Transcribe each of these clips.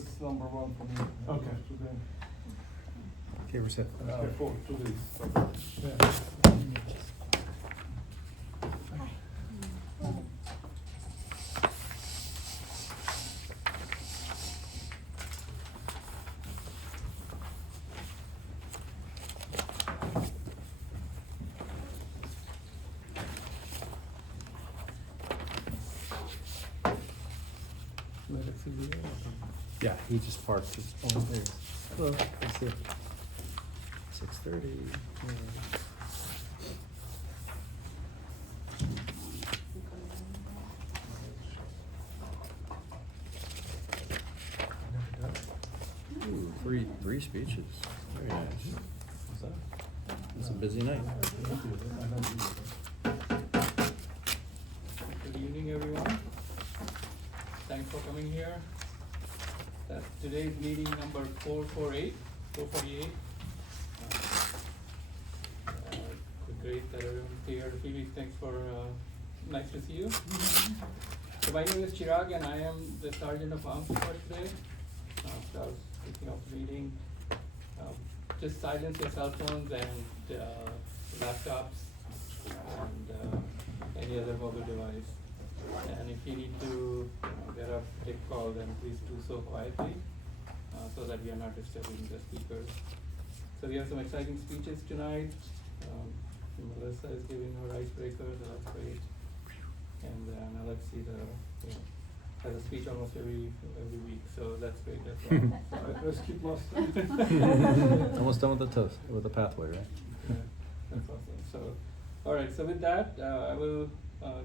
That's number one for me. Okay. Today. Okay, we're set. For today. Yeah. Yeah, he just parked his own there. Hello, let's see. 6:30. Ooh, three speeches. Very nice. It's a busy night. Good evening, everyone. Thanks for coming here. Today's meeting number 448. Great that everyone's here. Phoebe, thanks for, nice to see you. So my name is Chirag and I am the Sergeant of Arms for today. So I was kicking off the meeting. Just silence your cell phones and laptops and any other mobile device. And if you need to get up, take call, then please do so quietly so that we are not disturbing the speakers. So we have some exciting speeches tonight. Melissa is giving her icebreaker, so that's great. And Alexey has a speech almost every week, so that's great as well. Alright, let's keep lost. Almost done with the pathway, right? Yeah, that's awesome. So, all right. So with that, I will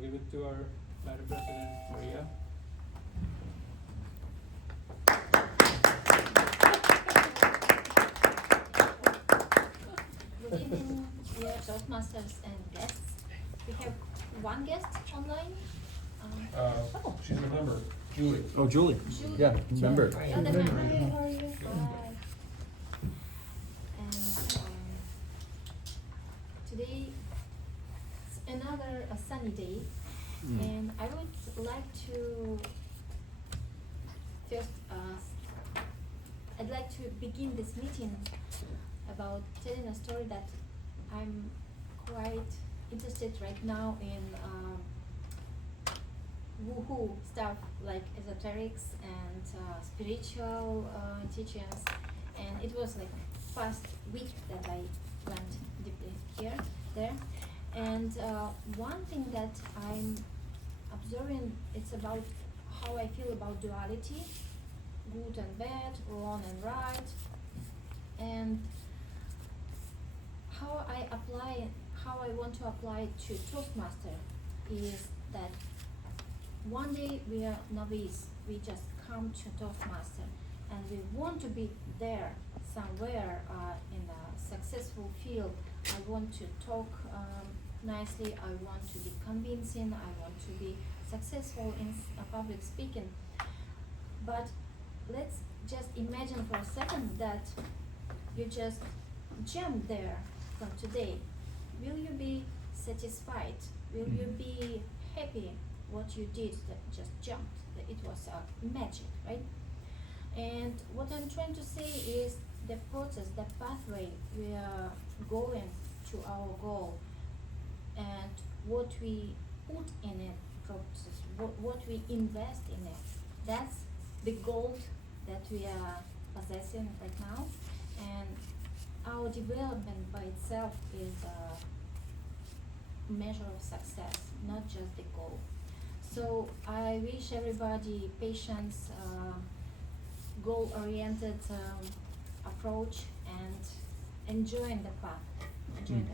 give it to our Madam President, Maria. Good evening, dear Toastmasters and guests. We have one guest online. She's a member, Julie. Oh, Julie. Julie. Yeah, member. Oh, the member. Hi, how are you? Hi. And today is another sunny day, and I would like to first. I'd like to begin this meeting about telling a story that I'm quite interested right now in woohoo stuff like esoterics and spiritual teachings, and it was like past week that I went deeply there, and one thing that I'm observing, it's about how I feel about duality, good and bad, wrong and right, and how I want to apply to Toastmaster is that one day we are novice, we just come to Toastmaster and we want to be there somewhere in a successful field. I want to talk nicely, I want to be convincing, I want to be successful in public speaking. But let's just imagine for a second that you just jump there from today. Will you be satisfied? Will you be happy what you did that just jumped? It was magic, right? And what I'm trying to say is the process, the pathway we are going to our goal, and what we put in it, process, what we invest in it. That's the gold that we are possessing right now, and our development by itself is a measure of success, not just the goal. So I wish everybody patience, goal-oriented approach, and enjoying the path. Thank you.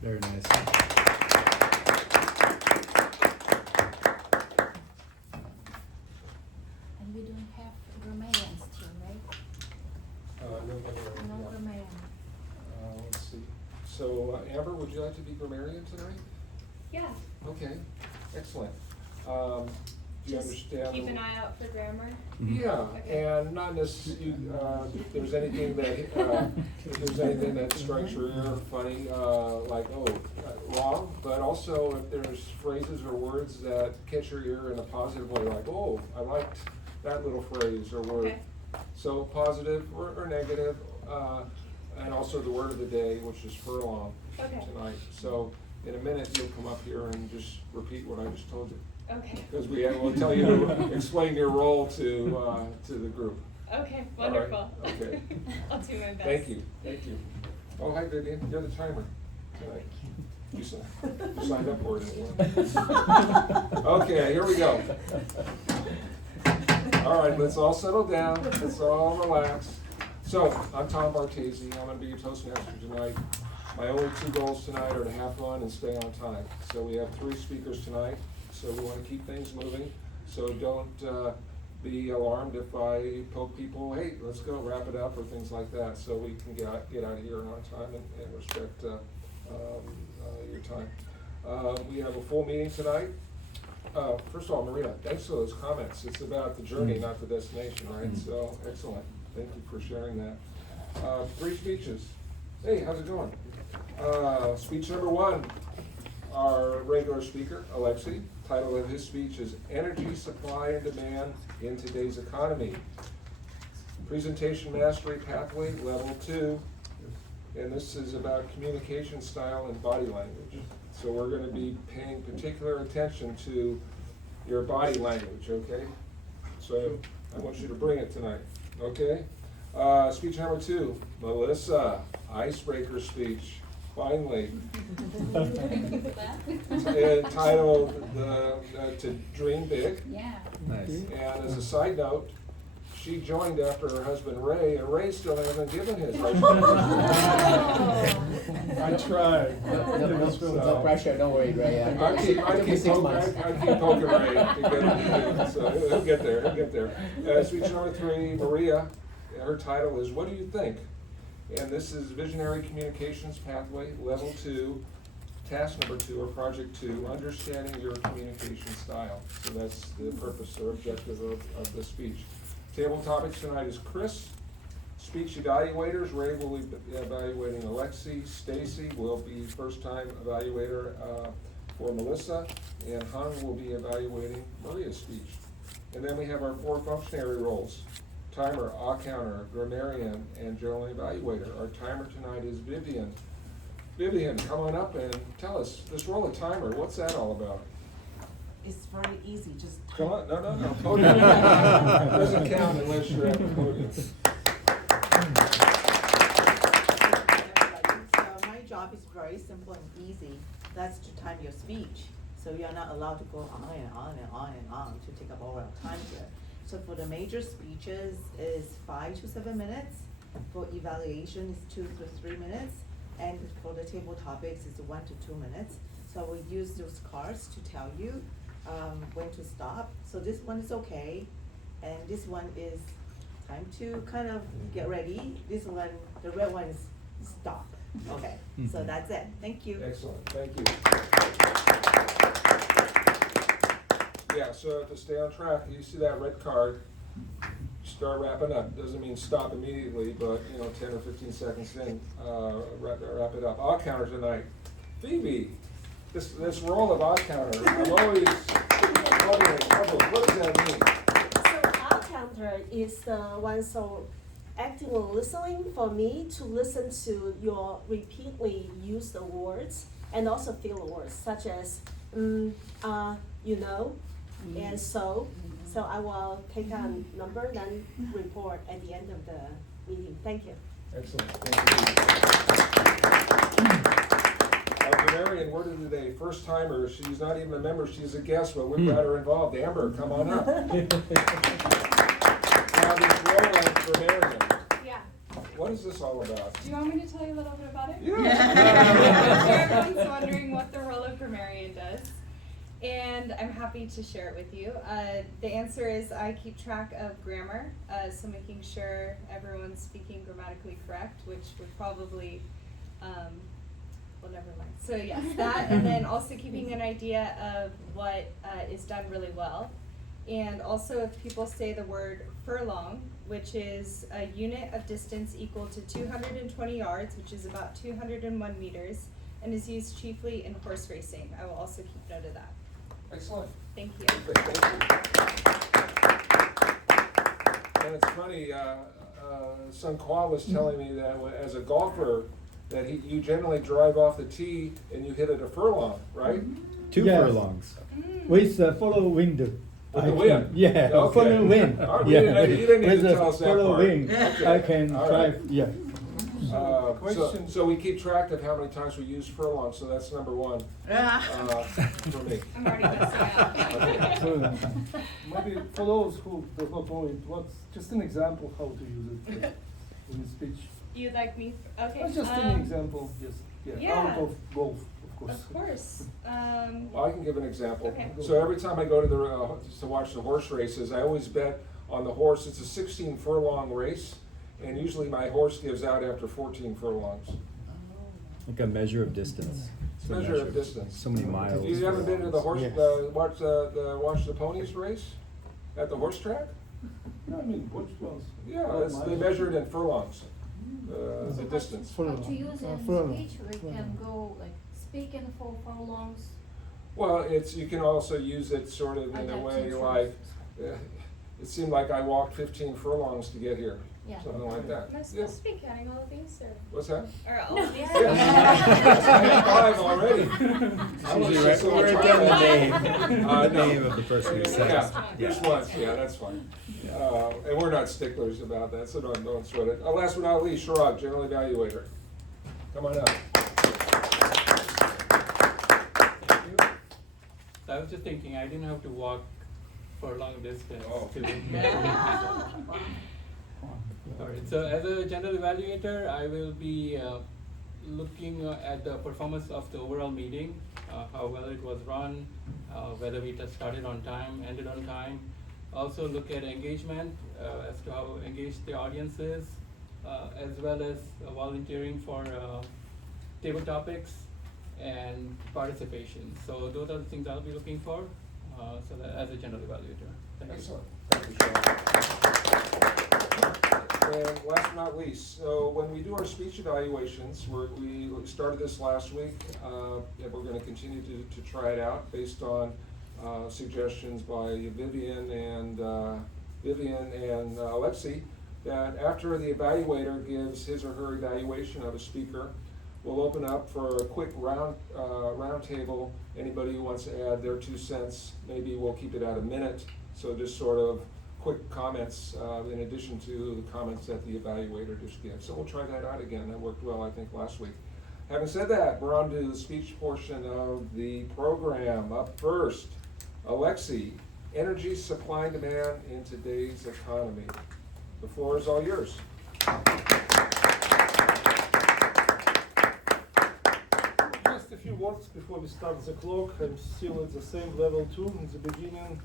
Very nice. And we don't have grammarians team, right? No grammarian. Let's see. So Amber, would you like to be grammarian tonight? Yeah, Okay, excellent. Do you just understand? keep an eye out for grammar. Yeah, Okay. and not necessarily, if there's anything that strikes your ear funny, like, wrong, but also if there's phrases or words that catch your ear in a positive way, like, I liked that little phrase or word. Okay. So positive or negative, and also the word of the day, which is furlong Okay. tonight. So in a minute, you'll come up here and just repeat what I just told you. Okay. Because we'll tell you to explain your role to the group. Okay, All right, wonderful. okay. I'll do my best. Thank you, thank you. Oh, hi Vivian, you're the timer tonight. You signed up for it, didn't you? Okay, here we go. All right, let's all settle down, let's all relax. So, I'm Tom Bartesi, I'm gonna be your Toastmaster tonight. My only 2 goals tonight are to have fun and stay on time. So we have 3 speakers tonight, so we wanna keep things moving. So don't be alarmed if I poke people, hey, let's go, wrap it up, or things like that, so we can get out of here on time and respect your time. We have a full meeting tonight. First of all, Marina, thanks for those comments. It's about the journey, not the destination, right? So, excellent. Thank you for sharing that. 3 speeches. Hey, how's it going? Speech number 1, our regular speaker, Alexey. Title of his speech is Energy Supply and Demand in Today's Economy. Presentation Mastery Pathway, Level 2. And this is about communication style and body language. So we're going to be paying particular attention to your body language, okay? So I want you to bring it tonight, okay? Speech number 2, Melissa, icebreaker speech, finally. Entitled To Dream Big. Yeah. Nice. And as a side note, she joined after her husband Ray, and Ray still hasn't given his. I tried. No pressure, don't worry, Ray. I keep poking Ray to get him, so he'll get there, Speech number 3, Maria, her title is What Do You Think? And this is Visionary Communications Pathway, Level 2, Task number 2, or Project 2, Understanding Your Communication Style. So that's the purpose or objective of the speech. Table topics tonight is Chris, speech evaluators. Ray will be evaluating Alexey. Stacy will be first-time evaluator for Melissa, and Hung will be evaluating Maria's speech. And then we have our 4 functionary roles: timer, counter, grammarian, and general evaluator. Our timer tonight is Vivian. Vivian, come on up and tell us, this role of timer, what's that all about? It's very easy, just Come on, no, podium. Doesn't count unless you're at the podium. So my job is very simple and easy. That's to time your speech. So you're not allowed to go on and on and on and on to take up all our time here. So for the major speeches is 5 to 7 minutes. For evaluation is 2 to 3 minutes. And for the table topics is 1 to 2 minutes. So we use those cards to tell you when to stop. So this one is okay, and this one is time to kind of get ready. This one, the red one is stop. Okay, so that's it. Thank you. Excellent, thank you. Yeah, so to stay on track, you see that red card, start wrapping up. Doesn't mean stop immediately, but 10 or 15 seconds in, wrap it up. Odd counter tonight. Phoebe, this role of odd counter, I'm always wondering, what does that mean? So our counter is the one so actively listening for me to listen to your repeatedly used words and also feel the words such as and so. So I will take a number then report at the end of the meeting. Thank you. Excellent, thank you. Grammarian word of the day, first timer. She's not even a member, she's a guest, but we've got her involved. Amber, come on up. Now this role of grammarian, Yeah. what is this all about? Do you want me to tell you a little bit about it? Yeah. Everyone's wondering what the role of grammarian does, and I'm happy to share it with you. The answer is I keep track of grammar, so making sure everyone's speaking grammatically correct, which would probably, well, never mind. So yes, that, and then also keeping an idea of what is done really well. And also if people say the word furlong, which is a unit of distance equal to 220 yards, which is about 201 meters, and is used chiefly in horse racing. I will also keep note of that. Excellent. Thank you. Thank you. And it's funny, Sun Kwa was telling me that as a golfer, that you generally drive off the tee and you hit it a furlong, right? 2 Yes. furlongs. With follow wind. With the I wind? can- Yeah, Okay. follow wind. All right, Yeah, you didn't need with to the tell us that follow part. wind, Okay. I can All right. drive, yeah. Question. So we keep track of how many times we use furlong, so that's number one for me. I'm already messing up. Maybe for those who do not know it, what's just an example how to use it in speech? You'd like me? Okay. Just an example, just yeah. out of golf, of course. Of course. Well, I can give an example. Okay. So every time I go to to watch the horse races, I always bet on the horse. It's a 16 furlong race, and usually my horse gives out after 14 furlongs. Like a measure of distance. It's a measure of distance. So many miles. You haven't been to the horse, Yes. watch the ponies race at the horse track? No, I mean, watch once. Yeah, they measure it in furlongs, the distance. But to use in furlong. speech, we can go like speaking for furlongs. Well, you can also use it sort of in a way like, it seemed like I walked 15 furlongs to get here, Yeah. something like that. Am I Yeah. supposed to be counting all of these, or? What's that? Or all of these? Yes. I have 5 already. I was Usually just a little right tired. down the name, No. the name of the person who says. Yeah, just once, yeah, that's fine. And we're not sticklers about that, so don't sweat it. Last but not least, Sharad, General Evaluator. Come on up. Thank you. So I was just thinking, I didn't have to walk for a long distance Oh. to Alright, so as a general evaluator, I will be looking at the performance of the overall meeting, how well it was run, whether we just started on time, ended on time. Also look at engagement, as to how engaged the audience is, as well as volunteering for table topics and participation. So those are the things I'll be looking for, so that as a general evaluator. Thank you. Excellent. Thank you, Sharad. And last but not least, so when we do our speech evaluations, we started this last week, and we're going to continue to try it out based on suggestions by Vivian and Alexey, that after the evaluator gives his or her evaluation of a speaker, we'll open up for a quick round table. Anybody who wants to add their 2 cents, maybe we'll keep it at a minute. So just sort of quick comments in addition to the comments that the evaluator just gives. So we'll try that out again. That worked well, I think, last week. Having said that, we're on to the speech portion of the program. Up first, Alexey, energy supply and demand in today's economy. The floor is all yours. Just a few words before we start the clock. I'm still at the same level 2 in the beginning.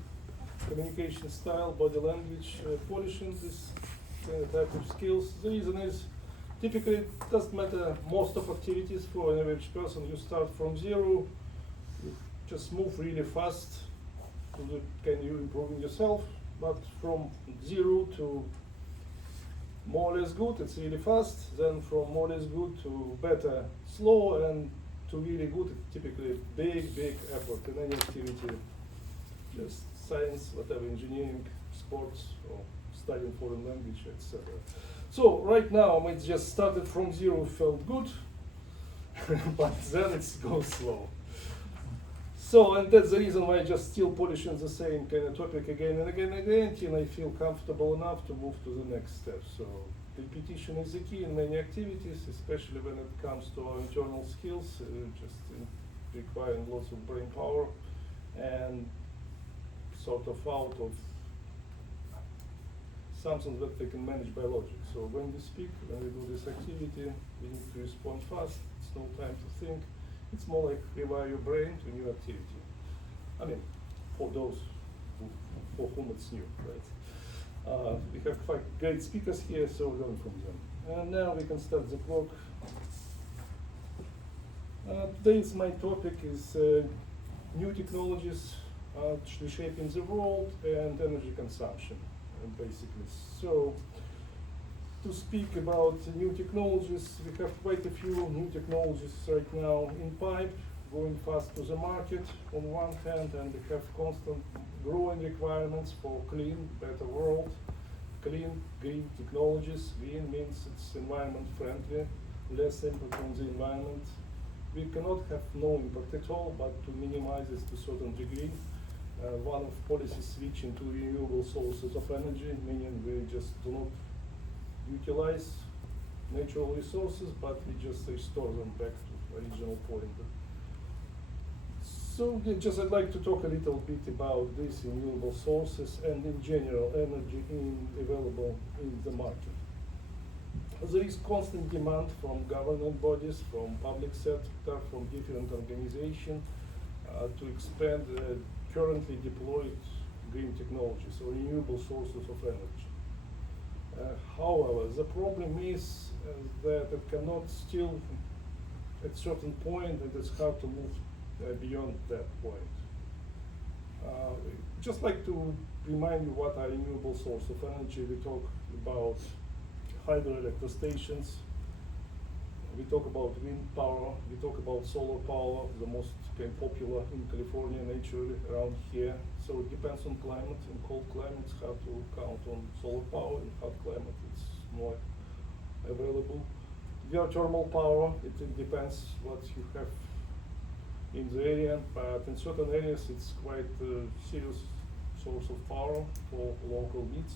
Communication style, body language, polishing this type of skills. The reason is, typically it doesn't matter most of activities for an average person. You start from 0, you just move really fast to the, can you improving yourself, but from 0 to more or less good, it's really fast. Then from more or less good to better, slow, and to really good, it's typically big effort in any activity. Just science, whatever, engineering, sports, or studying foreign language, etc. So right now, I just started from 0, felt good, but then it goes slow. So, and that's the reason why I just still polishing the same kind of topic again and again and again until I feel comfortable enough to move to the next step. So repetition is the key in many activities, especially when it comes to our internal skills, just requiring lots of brain power and sort of out of something that we can manage by logic. So when we speak, when we do this activity, we need to respond fast. It's no time to think. It's more like rewire your brain to new activity. I mean, for those for whom it's new, right? We have 5 great speakers here, so we'll learn from them. And now we can start the clock. Today's my topic is new technologies reshaping the world and energy consumption, basically. So, to speak about new technologies, we have quite a few new technologies right now in pipe, going fast to the market on one hand, and we have constant growing requirements for clean, better world. clean, green technologies. Green means it's environment friendly, less impact on the environment. We cannot have no impact at all, but to minimize it to a certain degree. One of policies switching to renewable sources of energy, meaning we just do not utilize natural resources, but we just restore them back to original point. So I'd like to talk a little bit about these renewable sources and in general energy available in the market. There is constant demand from government bodies, from public sector, from different organizations to expand currently deployed green technologies or renewable sources of energy. However, the problem is that it cannot still, at certain point, it is hard to move beyond that point. Just like to remind you what are renewable source of energy. We talk about hydroelectric stations, we talk about wind power, we talk about solar power, the most popular in California naturally around here. So it depends on climate. In cold climates, how to count on solar power. In hot climate, it's more available. Geothermal power, it depends what you have in the area, but in certain areas it's quite a serious source of power for local needs.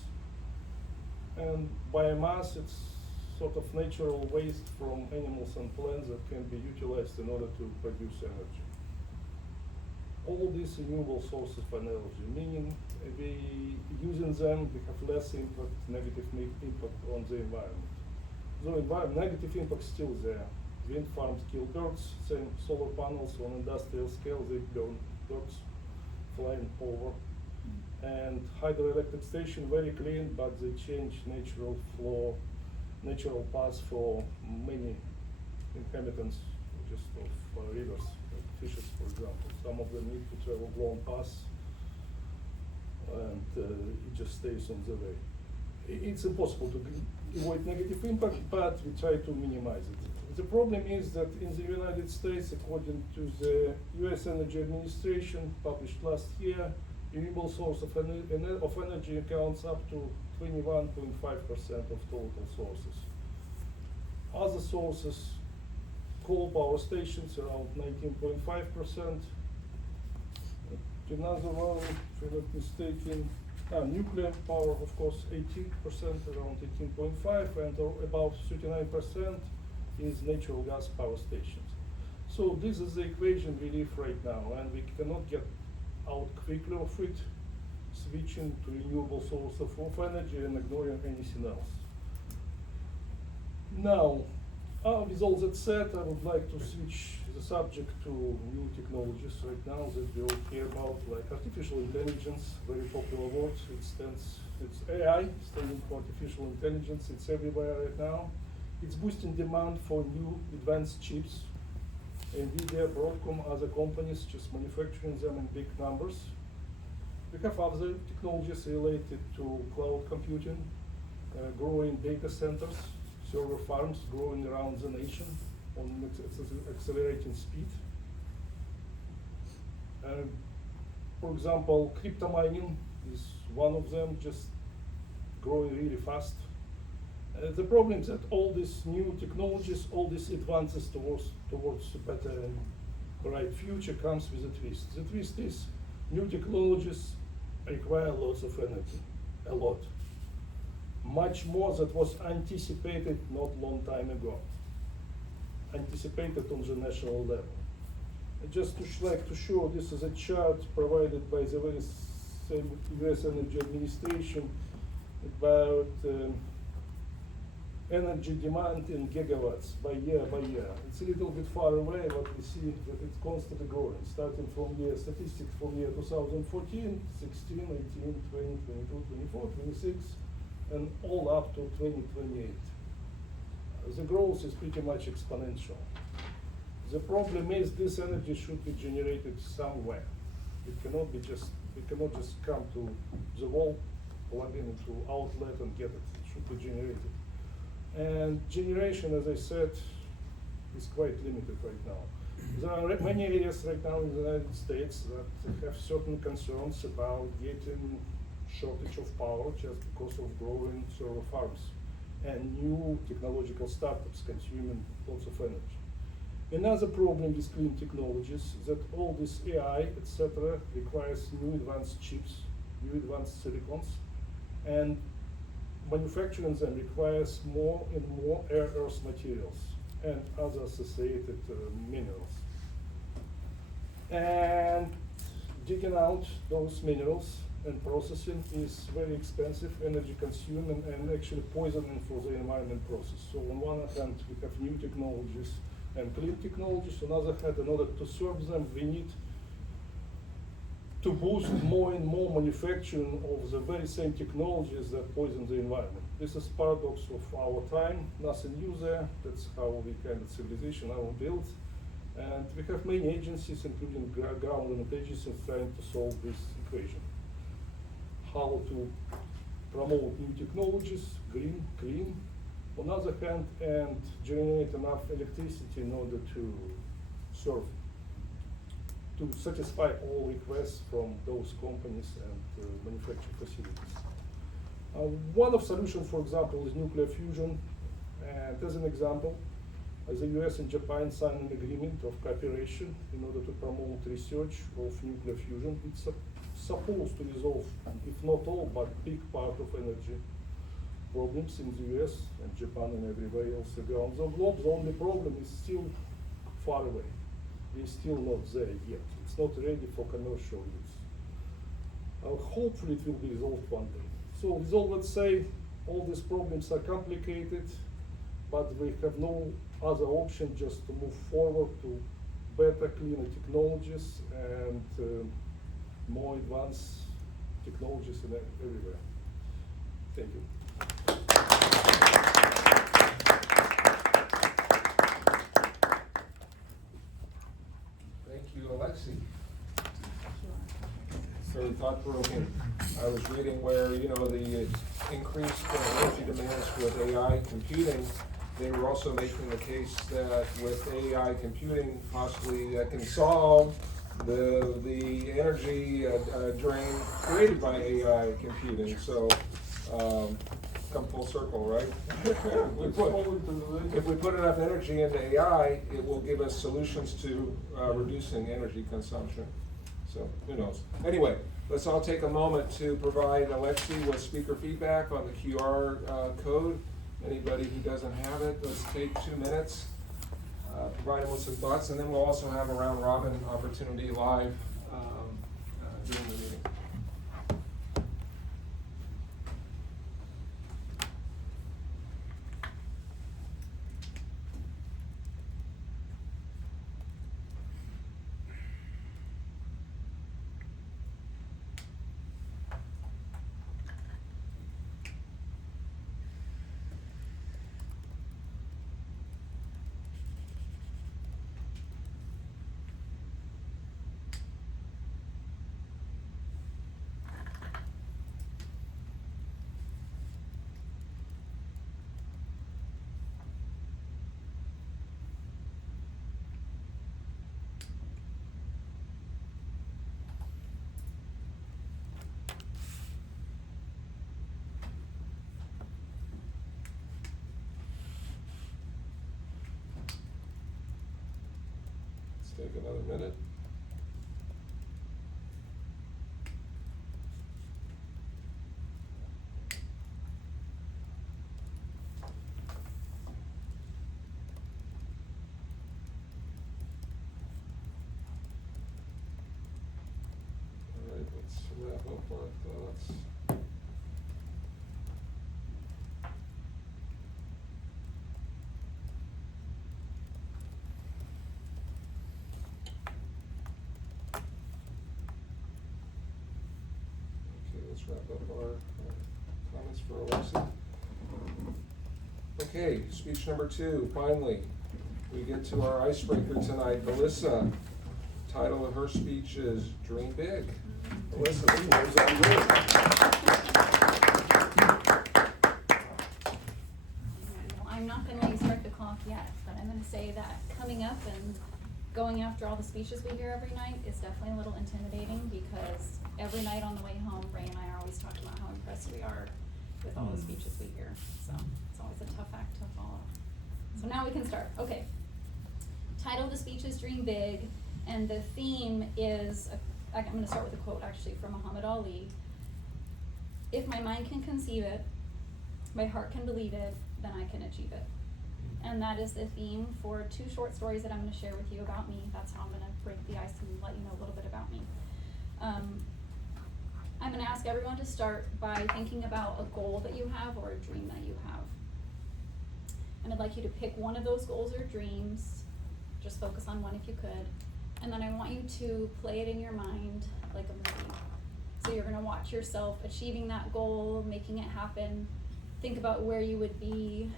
And biomass, it's sort of natural waste from animals and plants that can be utilized in order to produce energy. All these renewable sources of energy, meaning we using them, we have less impact, negative impact on the environment. The negative impact is still there. Wind farms kill birds, same solar panels on industrial scale, they burn birds flying over. And hydroelectric station, very clean, but they change natural flow, natural paths for many inhabitants just of rivers, like fishes, for example. Some of them need to travel long paths, and it just stays on the way. It's impossible to avoid negative impact, but we try to minimize it. The problem is that in the United States, according to the US Energy Administration, published last year, renewable source of energy accounts up to 21.5% of total sources. Other sources, coal power stations around 19.5%. Another one, if I'm not mistaken, nuclear power, of course, 18%, around 18.5%, and about 39% is natural gas power stations. So this is the equation we live right now, and we cannot get out quickly of it, switching to renewable source of energy and ignoring anything else. Now, with all that said, I would like to switch the subject to new technologies right now that we all care about, like artificial intelligence, very popular word. It's AI, standing for artificial intelligence. It's everywhere right now. It's boosting demand for new advanced chips. NVIDIA, Broadcom, other companies just manufacturing them in big numbers. We have other technologies related to cloud computing, growing data centers, server farms growing around the nation on accelerating speed. For example, crypto mining is one of them, just growing really fast. The problem is that all these new technologies, all these advances towards a better and bright future comes with a twist. The twist is new technologies require lots of energy, a lot. Much more that was anticipated not long time ago, anticipated on the national level. Just like to show, this is a chart provided by the very same US Energy Administration about energy demand in gigawatts by year. It's a little bit far away, but we see that it's constantly growing, starting from statistics from year 2014, 16, 18, 20, 22, 24, 26, and all up to 2028. The growth is pretty much exponential. The problem is this energy should be generated somewhere. We cannot just come to the wall, plug in into outlet and get it. It should be generated. And generation, as I said, is quite limited right now. There are many areas right now in the United States that have certain concerns about getting shortage of power just because of growing solar farms and new technological startups consuming lots of energy. Another problem with clean technologies is that all this AI, etc., requires new advanced chips, new advanced silicons, and manufacturing them requires more and more rare earth materials and other associated minerals. And digging out those minerals and processing is very expensive, energy consuming, and actually poisoning for the environment process. So on one hand, we have new technologies and clean technologies. On the other hand, in order to serve them, we need to boost more and more manufacturing of the very same technologies that poison the environment. This is paradox of our time, nothing new there. That's how we kind of civilization are built. And we have many agencies, including government agencies, trying to solve this equation. How to promote new technologies, green, clean, on the other hand, and generate enough electricity in order to serve, to satisfy all requests from those companies and manufacturing facilities. One of solutions, for example, is nuclear fusion. And as an example, the US and Japan signed an agreement of cooperation in order to promote research of nuclear fusion. It's supposed to resolve, if not all, but big part of energy problems in the US and Japan and everywhere else around the globe. The only problem is still far away. It's still not there yet. It's not ready for commercial use. Hopefully it will be resolved one day. So with all that say, all these problems are complicated, but we have no other option just to move forward to better, cleaner technologies and more advanced technologies everywhere. Thank you. Thank you, Alexey. Very thought-provoking. I was reading where, the increased energy demands with AI computing, they were also making the case that with AI computing, possibly that can solve the energy drain created by AI computing. So, come full circle, right? If we put enough energy into AI, it will give us solutions to reducing energy consumption. So who knows? Anyway, let's all take a moment to provide Alexey with speaker feedback on the QR code. Anybody who doesn't have it, let's take 2 minutes, provide him with some thoughts, and then we'll also have a round robin opportunity live during the meeting. Take another minute. All right, let's wrap up our thoughts. Let's wrap up our comments for Alexey. Okay, speech number 2. Finally, we get to our icebreaker tonight. Melissa, title of her speech is Dream Big. Melissa, the floor is on you. I'm not going to start the clock yet, but I'm going to say that coming up in going after all the speeches we hear every night is definitely a little intimidating because every night on the way home, Ray and I are always talking about how impressed we are with all the speeches we hear. So it's always a tough act to follow. So now we can start. Okay. Title of the speech is Dream Big, and the theme is, I'm going to start with a quote actually from Muhammad Ali. If my mind can conceive it, my heart can believe it, then I can achieve it. And that is the theme for 2 short stories that I'm going to share with you about me. That's how I'm going to break the ice and let you know a little bit about me. I'm going to ask everyone to start by thinking about a goal that you have or a dream that you have. And I'd like you to pick one of those goals or dreams. Just focus on one if you could. And then I want you to play it in your mind like a movie. So you're going to watch yourself achieving that goal, making it happen. Think about where you would be,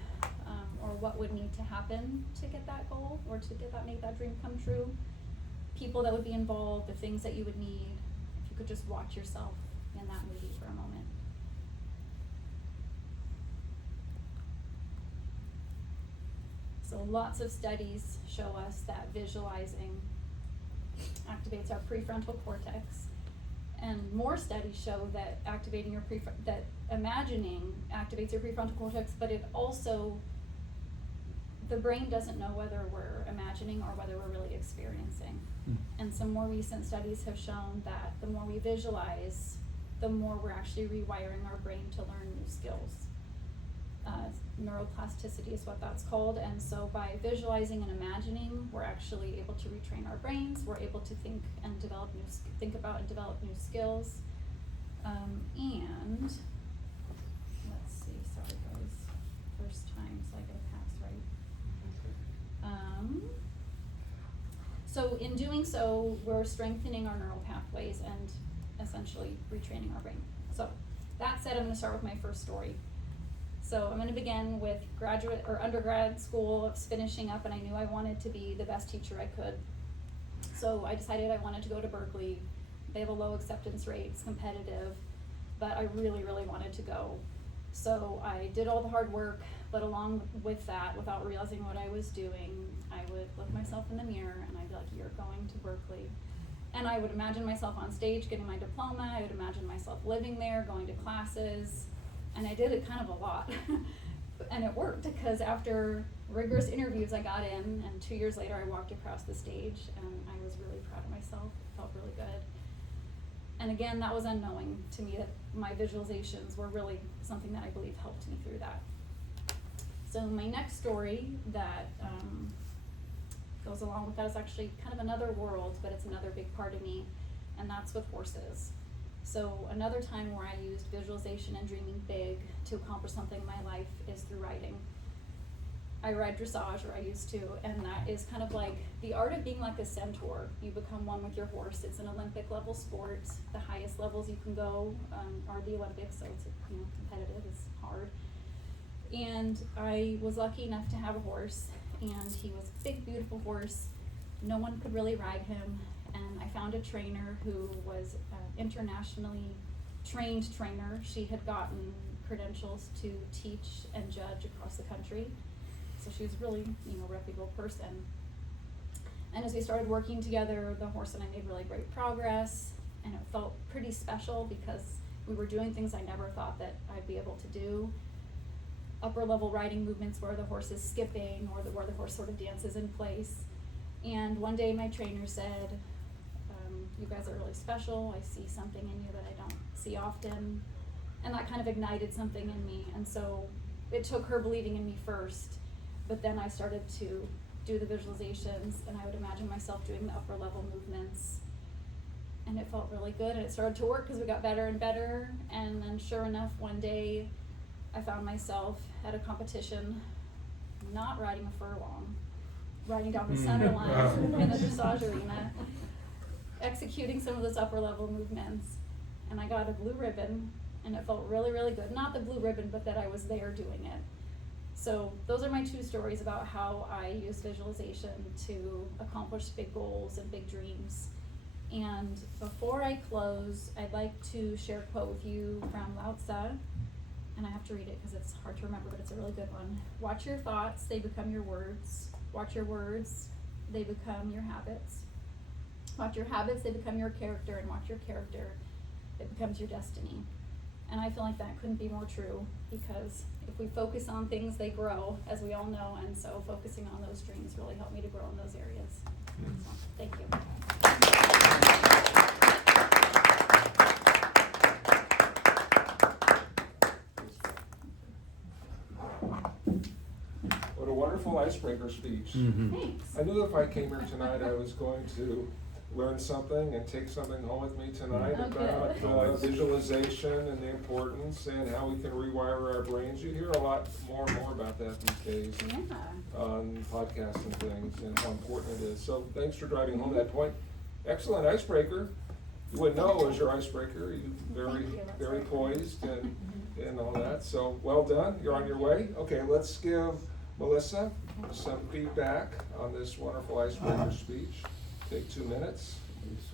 or what would need to happen to get that goal or to make that dream come true. People that would be involved, the things that you would need. If you could just watch yourself in that movie for a moment. So lots of studies show us that visualizing activates our prefrontal cortex. And more studies show that imagining activates your prefrontal cortex, but it also, the brain doesn't know whether we're imagining or whether we're really experiencing. And some more recent studies have shown that the more we visualize, the more we're actually rewiring our brain to learn new skills. Neuroplasticity is what that's called, and so by visualizing and imagining, we're actually able to retrain our brains. We're able to think about and develop new skills. And let's see, sorry guys, first time, so I get a pass, right? So in doing so, we're strengthening our neural pathways and essentially retraining our brain. So that said, I'm going to start with my first story. So I'm going to begin with graduate or undergrad school. I was finishing up and I knew I wanted to be the best teacher I could. So I decided I wanted to go to Berkeley. They have a low acceptance rate, it's competitive, but I really, really wanted to go. So I did all the hard work, but along with that, without realizing what I was doing, I would look myself in the mirror and I'd be like, you're going to Berkeley. And I would imagine myself on stage getting my diploma. I would imagine myself living there, going to classes. And I did it kind of a lot. And it worked because after rigorous interviews, I got in, and 2 years later, I walked across the stage, and I was really proud of myself. It felt really good. And again, that was unknowing to me that my visualizations were really something that I believe helped me through that. So my next story that goes along with that is actually kind of another world, but it's another big part of me, and that's with horses. So another time where I used visualization and dreaming big to accomplish something in my life is through riding. I ride dressage, or I used to, and that is kind of like the art of being like a centaur. You become one with your horse. It's an Olympic level sport. The highest levels you can go are the Olympics, so it's competitive, it's hard. And I was lucky enough to have a horse, and he was a big, beautiful horse. No one could really ride him. And I found a trainer who was an internationally trained trainer. She had gotten credentials to teach and judge across the country. So she was really, a reputable person. And as we started working together, the horse and I made really great progress. And it felt pretty special because we were doing things I never thought that I'd be able to do. Upper level riding movements where the horse is skipping or where the horse sort of dances in place. And one day my trainer said, you guys are really special. I see something in you that I don't see often. And that kind of ignited something in me. And so it took her believing in me first, but then I started to do the visualizations, and I would imagine myself doing the upper level movements. And it felt really good, and it started to work because we got better and better. And then sure enough, one day I found myself at a competition, not riding a furlong, riding down the center line in the dressage arena, executing some of those upper level movements, and I got a blue ribbon, and it felt really, really good. Not the blue ribbon, but that I was there doing it. So those are my 2 stories about how I use visualization to accomplish big goals and big dreams. And before I close, I'd like to share a quote with you from Lao Tzu, and I have to read it because it's hard to remember, but it's a really good one. Watch your thoughts, they become your words. Watch your words, they become your habits. Watch your habits, they become your character, and watch your character, it becomes your destiny. And I feel like that couldn't be more true, because if we focus on things, they grow, as we all know, and so focusing on those dreams really helped me to grow in those areas. So, thank you. What a wonderful icebreaker speech. Thanks. I knew if I came here tonight, I was going to learn something and take something home with me tonight Oh, about good. visualization and the importance and how we can rewire our brains. You hear a lot more and more about that these days Yeah. on podcasts and things, and how important it is. So thanks for driving home that point. Excellent icebreaker. You wouldn't know it was your icebreaker. You very, Thank you, that's very right. poised and all that. So well done. You're on your way. Okay, let's give Melissa some feedback on this wonderful icebreaker speech. Take 2 minutes. Let's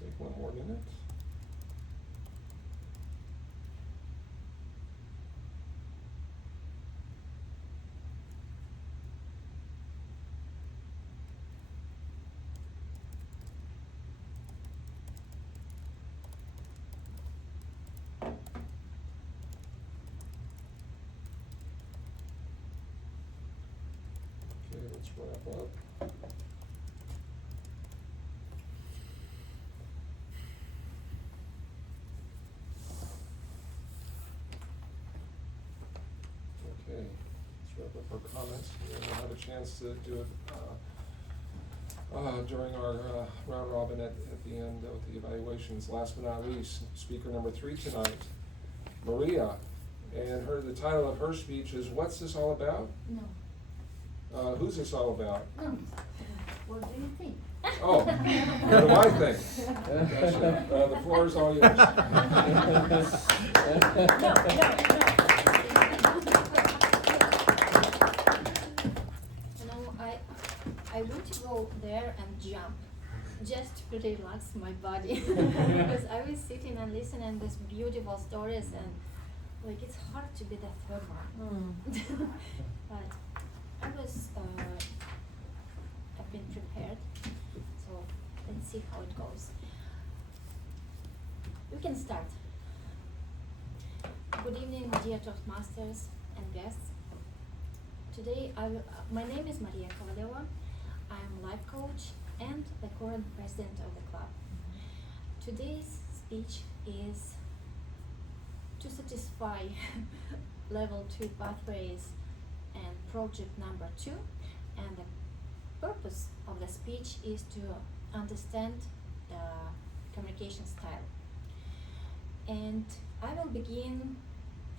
take 1 more minute. Okay, let's wrap up. Okay, let's wrap up our comments. We'll have a chance to do it during our round robin at the end of the evaluations. Last but not least, speaker number 3 tonight, Maria. And the title of her speech is, "What's this all about?" No. Who's this all about? No. What do you think? Oh, what do I think? Gotcha. The floor is all yours. I want to go there and jump, just to relax my body. Because I was sitting and listening to these beautiful stories, and like it's hard to be the third one. But I've been prepared, so let's see how it goes. We can start. Good evening, dear Toastmasters and guests. Today, my name is Maria Kovaleva. I'm a life coach and the current president of the club. Today's speech is to satisfy level 2 pathways and project number 2, and the purpose of the speech is to understand the communication style. And I will begin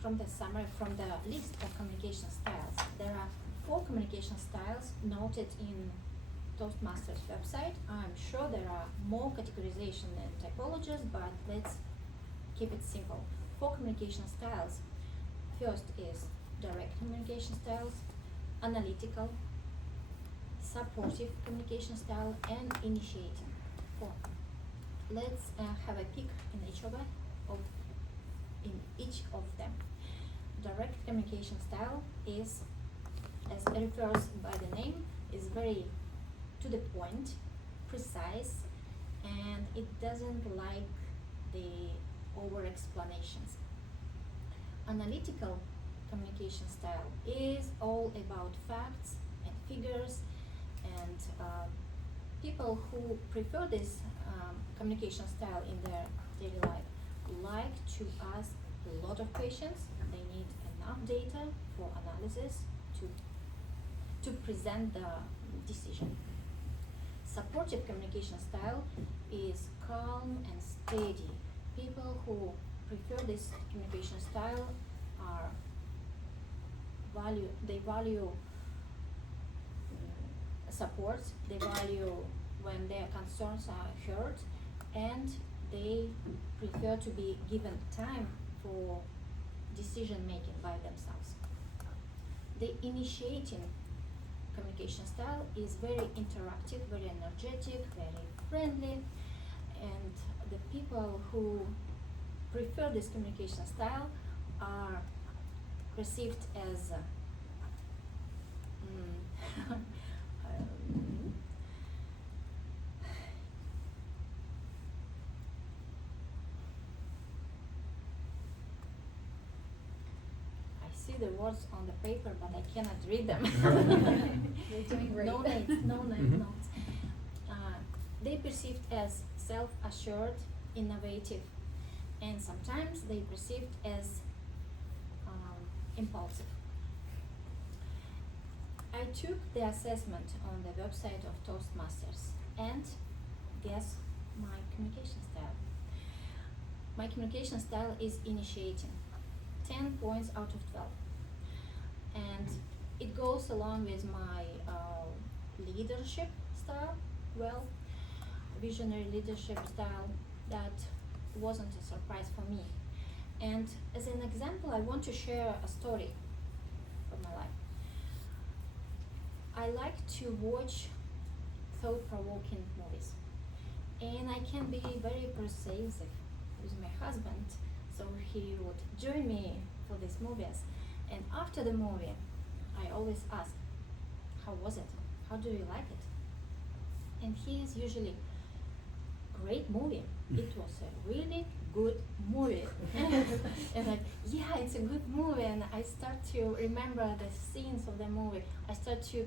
from the summary, from the list of communication styles. There are 4 communication styles noted in Toastmasters website. I'm sure there are more categorization and typologies, but let's keep it simple. 4 communication styles. First is direct communication styles, analytical, supportive communication style, and initiating. 4. Let's have a peek in each of them. Direct communication style is, as it refers by the name, is very to the point, precise, and it doesn't like the over explanations. Analytical communication style is all about facts and figures, and people who prefer this communication style in their daily life like to ask a lot of questions. They need enough data for analysis to present the decision. Supportive communication style is calm and steady. People who prefer this communication style are value support, they value when their concerns are heard, and they prefer to be given time for decision making by themselves. The initiating communication style is very interactive, very energetic, very friendly, and the people who prefer this communication style are perceived as I see the words on the paper, but I cannot read them. You're doing great. No notes, no Mhm. notes. They perceived as self-assured, innovative, and sometimes they perceived as impulsive. I took the assessment on the website of Toastmasters, and guess my communication style. My communication style is initiating, 10 points out of 12. And it goes along with my leadership style, visionary leadership style. That wasn't a surprise for me. And as an example, I want to share a story from my life. I like to watch thought-provoking movies, and I can be very persuasive with my husband, so he would join me for these movies. And after the movie, I always ask, how was it? How do you like it? And he is usually, great movie. It was a really good movie. And like, yeah, it's a good movie. And I start to remember the scenes of the movie. I start to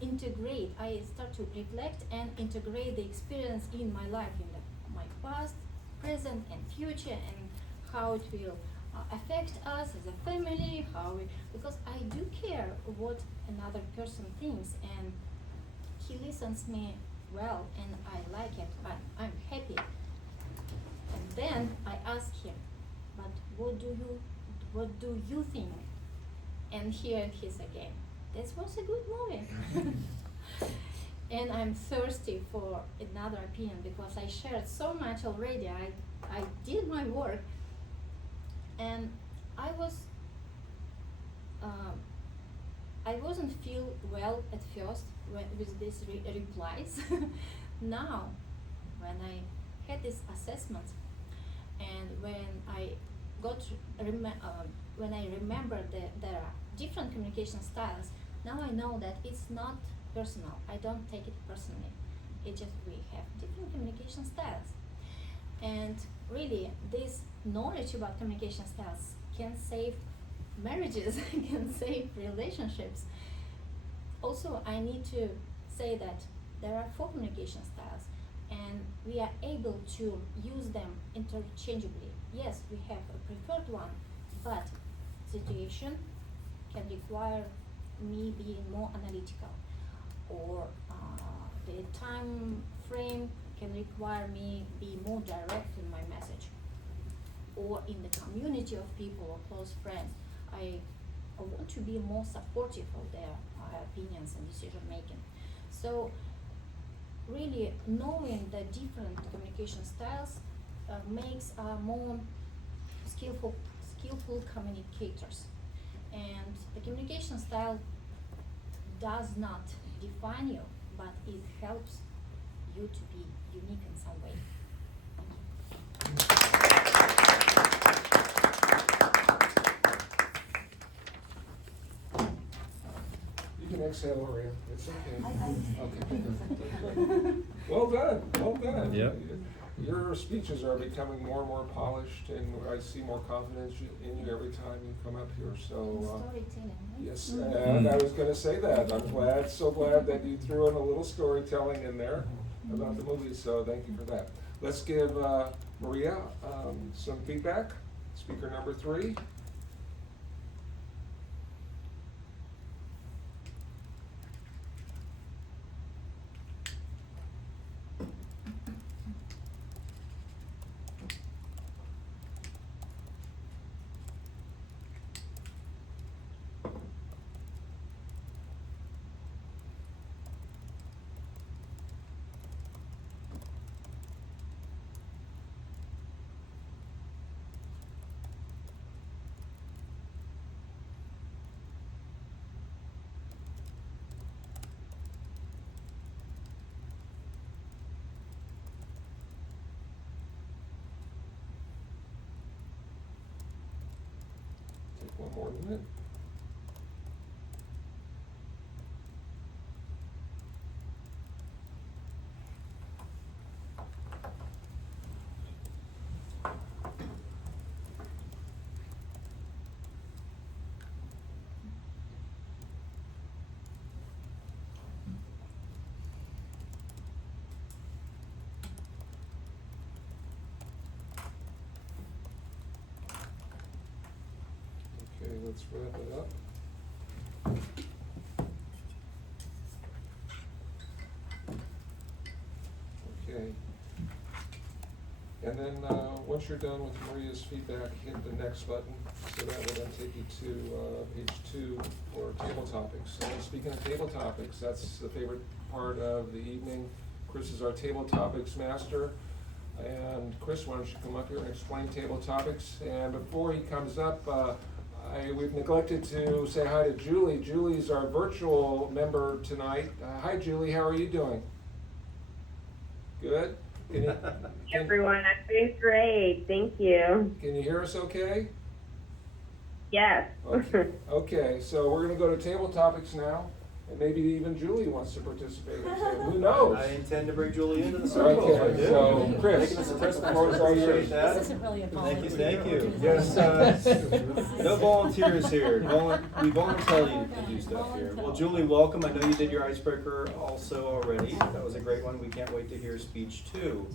integrate. I start to reflect and integrate the experience in my life, in my past, present, and future, and how it will affect us as a family. Because I do care what another person thinks, and he listens me well, and I like it. I'm happy. And then I ask him, but what do you think? And here he's again, this was a good movie. And I'm thirsty for another opinion because I shared so much already. I did my work, and I wasn't feel well at first with these replies. Now, when I had this assessment, and when I when I remembered that there are different communication styles, now I know that it's not personal. I don't take it personally. It's just we have different communication styles. And really, this knowledge about communication styles can save marriages, can save relationships. Also, I need to say that there are 4 communication styles, and we are able to use them interchangeably. Yes, we have a preferred one, but situation can require me being more analytical, or the time frame can require me be more direct in my message, or in the community of people or close friends, I want to be more supportive of their opinions and decision making. So really knowing the different communication styles makes more skillful communicators. And the communication style does not define you, but it helps you to be unique in some way. You can exhale, Maria. It's okay. Okay. Well done. Well done. Yep. Your speeches are becoming more and more polished, and I see more confidence in you every time you come up here. So. Storytelling, right? Yes, and I was going to say that. I'm so glad that you threw in a little storytelling in there about the movie, so thank you for that. Let's give Maria some feedback. Speaker number 3. one more minute. Okay, let's wrap it up. Okay. And then, once you're done with Maria's feedback, hit the next button, so that will then take you to, page 2 for table topics. And speaking of table topics, that's the favorite part of the evening. Chris is our table topics master. And Chris, why don't you come up here and explain table topics? And before he comes up, we've neglected to say hi to Julie. Julie's our virtual member tonight. Hi, Julie, how are you doing? Good? Everyone, I'm doing great. Thank you. Can you hear us okay? Yes. Okay, so we're gonna go to table topics now, and maybe even Julie wants to participate in table. Who knows? I intend to bring Julie into the circle. I Okay, do. so Chris, Making us a present the for floor us, is all appreciate yours. that. This isn't really a Thank you. volunteer. Yes, no volunteers here. We voluntarily you to do stuff here. Well, Julie, welcome. I know you did your icebreaker also already. That was a great one. We can't wait to hear speech 2.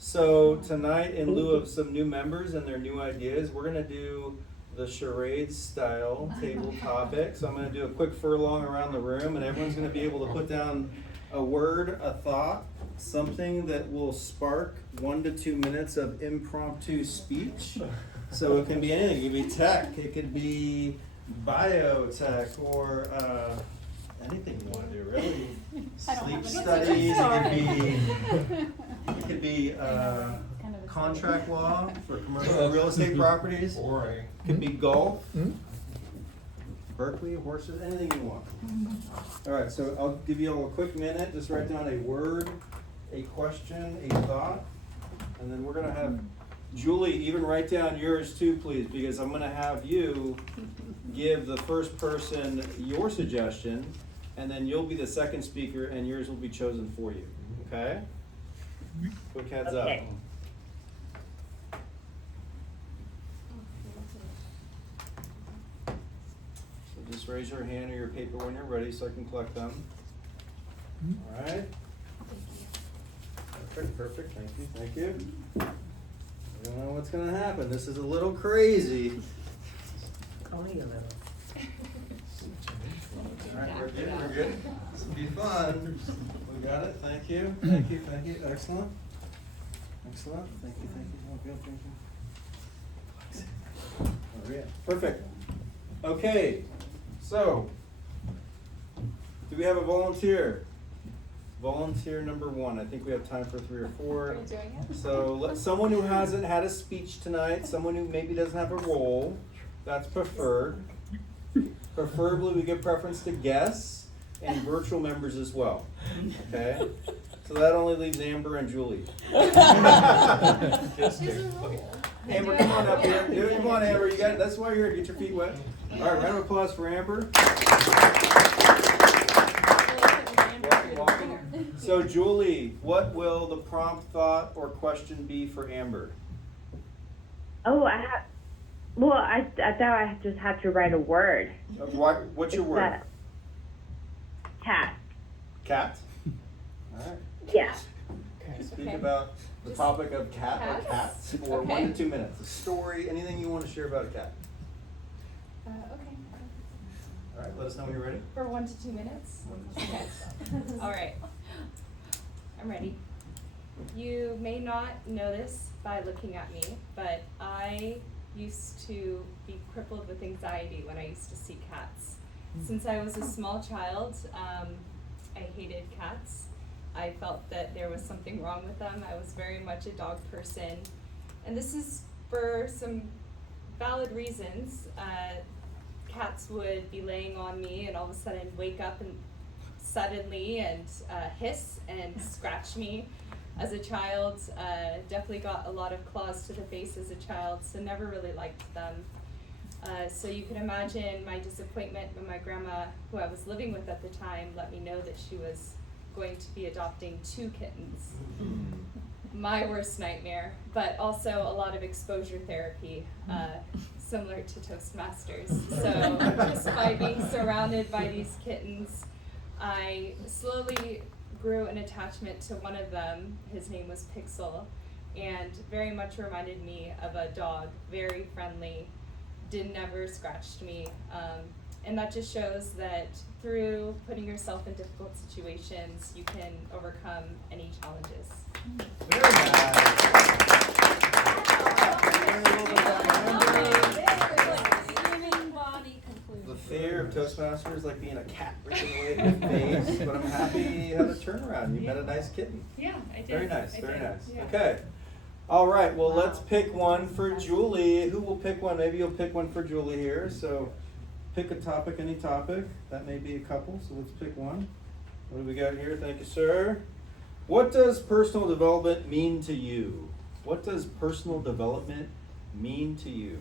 So tonight, in lieu of some new members and their new ideas, we're gonna do the charade style table topic. So I'm gonna do a quick furlong around the room, and everyone's gonna be able to put down a word, a thought, something that will spark 1 to 2 minutes of impromptu speech. So it can be anything. It could be tech, it could be biotech, or anything you want to do, really. I don't Sleep have studies, any. it could be contract law for commercial real estate properties. Boring. It could be golf, Berkeley, horses, anything you want. All right, so I'll give you all a quick minute. Just write down a word, a question, a thought, and then we're gonna have Julie even write down yours too, please, because I'm gonna have you give the first person your suggestion, and then you'll be the second speaker, and yours will be chosen for you. Okay? Quick heads up. Okay. So just raise your hand or your paper when you're ready so I can collect them. All right? Perfect. Thank you. I don't know what's gonna happen. This is a little crazy. Only a little. All right, we're good. This will be fun. We got it. Thank you. Excellent. Thank you. Oh, good, thank you. Maria. Perfect. Okay, so, do we have a volunteer? Volunteer number 1. I think we have time for 3 or 4. Are you doing it? So someone who hasn't had a speech tonight, someone who maybe doesn't have a role, that's preferred. Preferably we give preference to guests and virtual members as well, okay? So that only leaves Amber and Julie. Just kidding. Amber, come on up here. Come on, Amber, you got it. That's why you're here, get your feet wet. All right, round of applause for Amber. Welcome. So Julie, what will the prompt, thought, or question be for Amber? Oh, I thought I just had to write a word. What's your word? Cat. Cat? All right. Yeah. Speak about the topic of cat or cats for 1 to 2 minutes. A story, anything you want to share about a cat. Okay. All right, let us know when you're ready. For 1 to 2 minutes? Okay. All right. I'm ready. You may not know this by looking at me, but I used to be crippled with anxiety when I used to see cats. Since I was a small child, I hated cats. I felt that there was something wrong with them. I was very much a dog person. And this is for some valid reasons. Cats would be laying on me and all of a sudden wake up and suddenly and hiss and scratch me. As a child, definitely got a lot of claws to the face as a child, so never really liked them. So you can imagine my disappointment when my grandma, who I was living with at the time, let me know that she was going to be adopting 2 kittens. My worst nightmare, but also a lot of exposure therapy, similar to Toastmasters. So just by being surrounded by these kittens, I slowly grew an attachment to one of them. His name was Pixel, and very much reminded me of a dog, very friendly, never scratched me. And that just shows that through putting yourself in difficult situations, you can overcome any challenges. Very The fear of Toastmasters, like being a cat breaking away at your face, but I'm happy you had a turnaround. You met a nice kitten. Yeah, I did. Very nice, I very did. nice. Yeah. Okay. All right, well, let's pick one for Julie. Who will pick one? Maybe you'll pick one for Julie here. So pick a topic, any topic. That may be a couple, so let's pick one. What do we got here? Thank you, sir. What does personal development mean to you? What does personal development mean to you?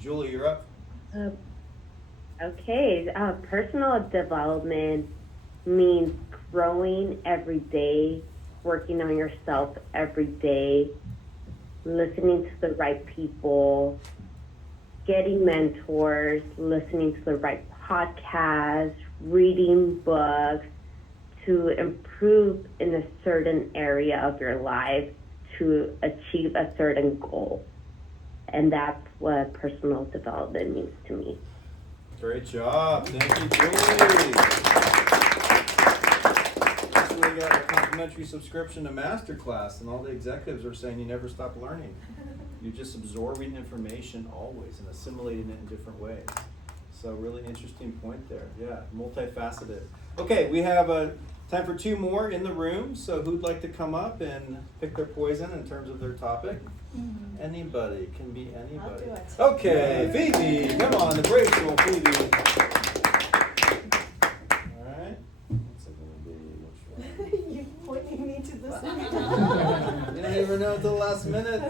Julie, you're up. Okay, personal development means growing every day, working on yourself every day, listening to the right people, getting mentors, listening to the right podcasts, reading books to improve in a certain area of your life to achieve a certain goal. And that's what personal development means to me. Great job. Thank you, Julie. Julie got a complimentary subscription to Masterclass, and all the executives are saying you never stop learning. You're just absorbing information always and assimilating it in different ways. So really interesting point there. Yeah, multifaceted. Okay, we have time for 2 more in the room. So who'd like to come up and pick their poison in terms of their topic? Anybody, can be anybody. I'll do it. Okay, Phoebe, come on, the brave soul, Phoebe. All right, what's it gonna be? Which one? You pointing me to this one? You don't even know until the last minute.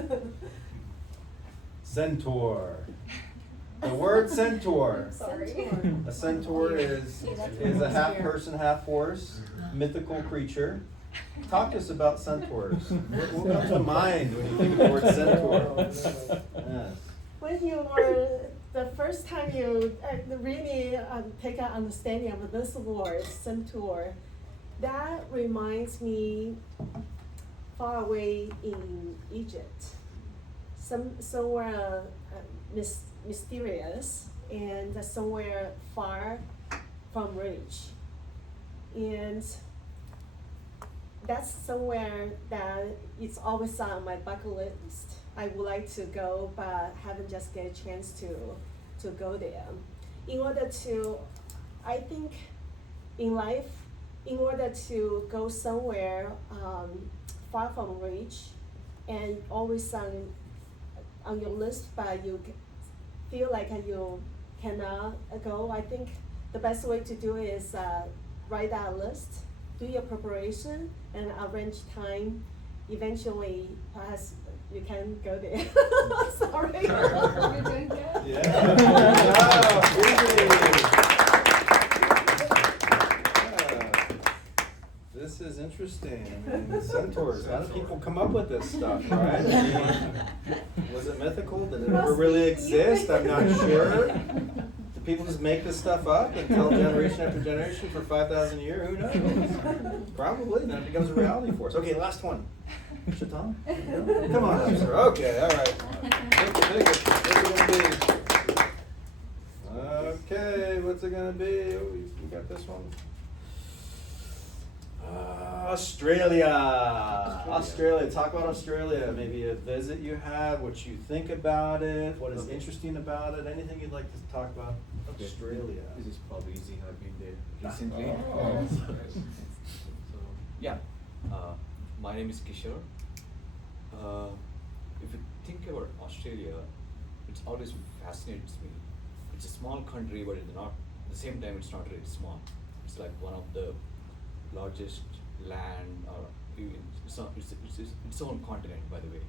Centaur. The word centaur. Sorry. A centaur is a half person, half horse, mythical creature. Talk to us about centaurs. What comes to mind when you think of the word centaur? Yes. When you were, the first time you really take an understanding of this word, centaur, that reminds me far away in Egypt. Somewhere mysterious and somewhere far from rich. And that's somewhere that it's always on my bucket list. I would like to go, but haven't just get a chance to go there. In order to, I think in life, in order to go somewhere far from rich and always on your list, but you feel like you cannot go, I think the best way to do it is write that list, do your preparation, and arrange time. Eventually, perhaps you can go there. Sorry. You're doing good. Yeah. Wow, really. This is interesting. I mean, centaurs. How do people come up with this stuff, right? I mean, was it mythical? Did it ever really exist? I'm not sure. Do people just make this stuff up and tell generation after generation for 5,000 years? Who knows? Probably. Then it becomes a reality for us. Okay, last one. Shaitan? No? Come on up, sir. Okay, all right. Take it. What's it gonna be? Okay, what's it gonna be? Oh, we got this one. Australia. Talk about Australia. Maybe a visit you had, what you think about it, what is interesting about it, anything you'd like to talk about Australia. This is probably easy. I've been there recently. So, yeah, my name is Kishore. If you think about Australia, it always fascinates me. It's a small country, but it's not. At the same time, it's not really small. It's like one of the largest land, or even it's its own continent, by the way.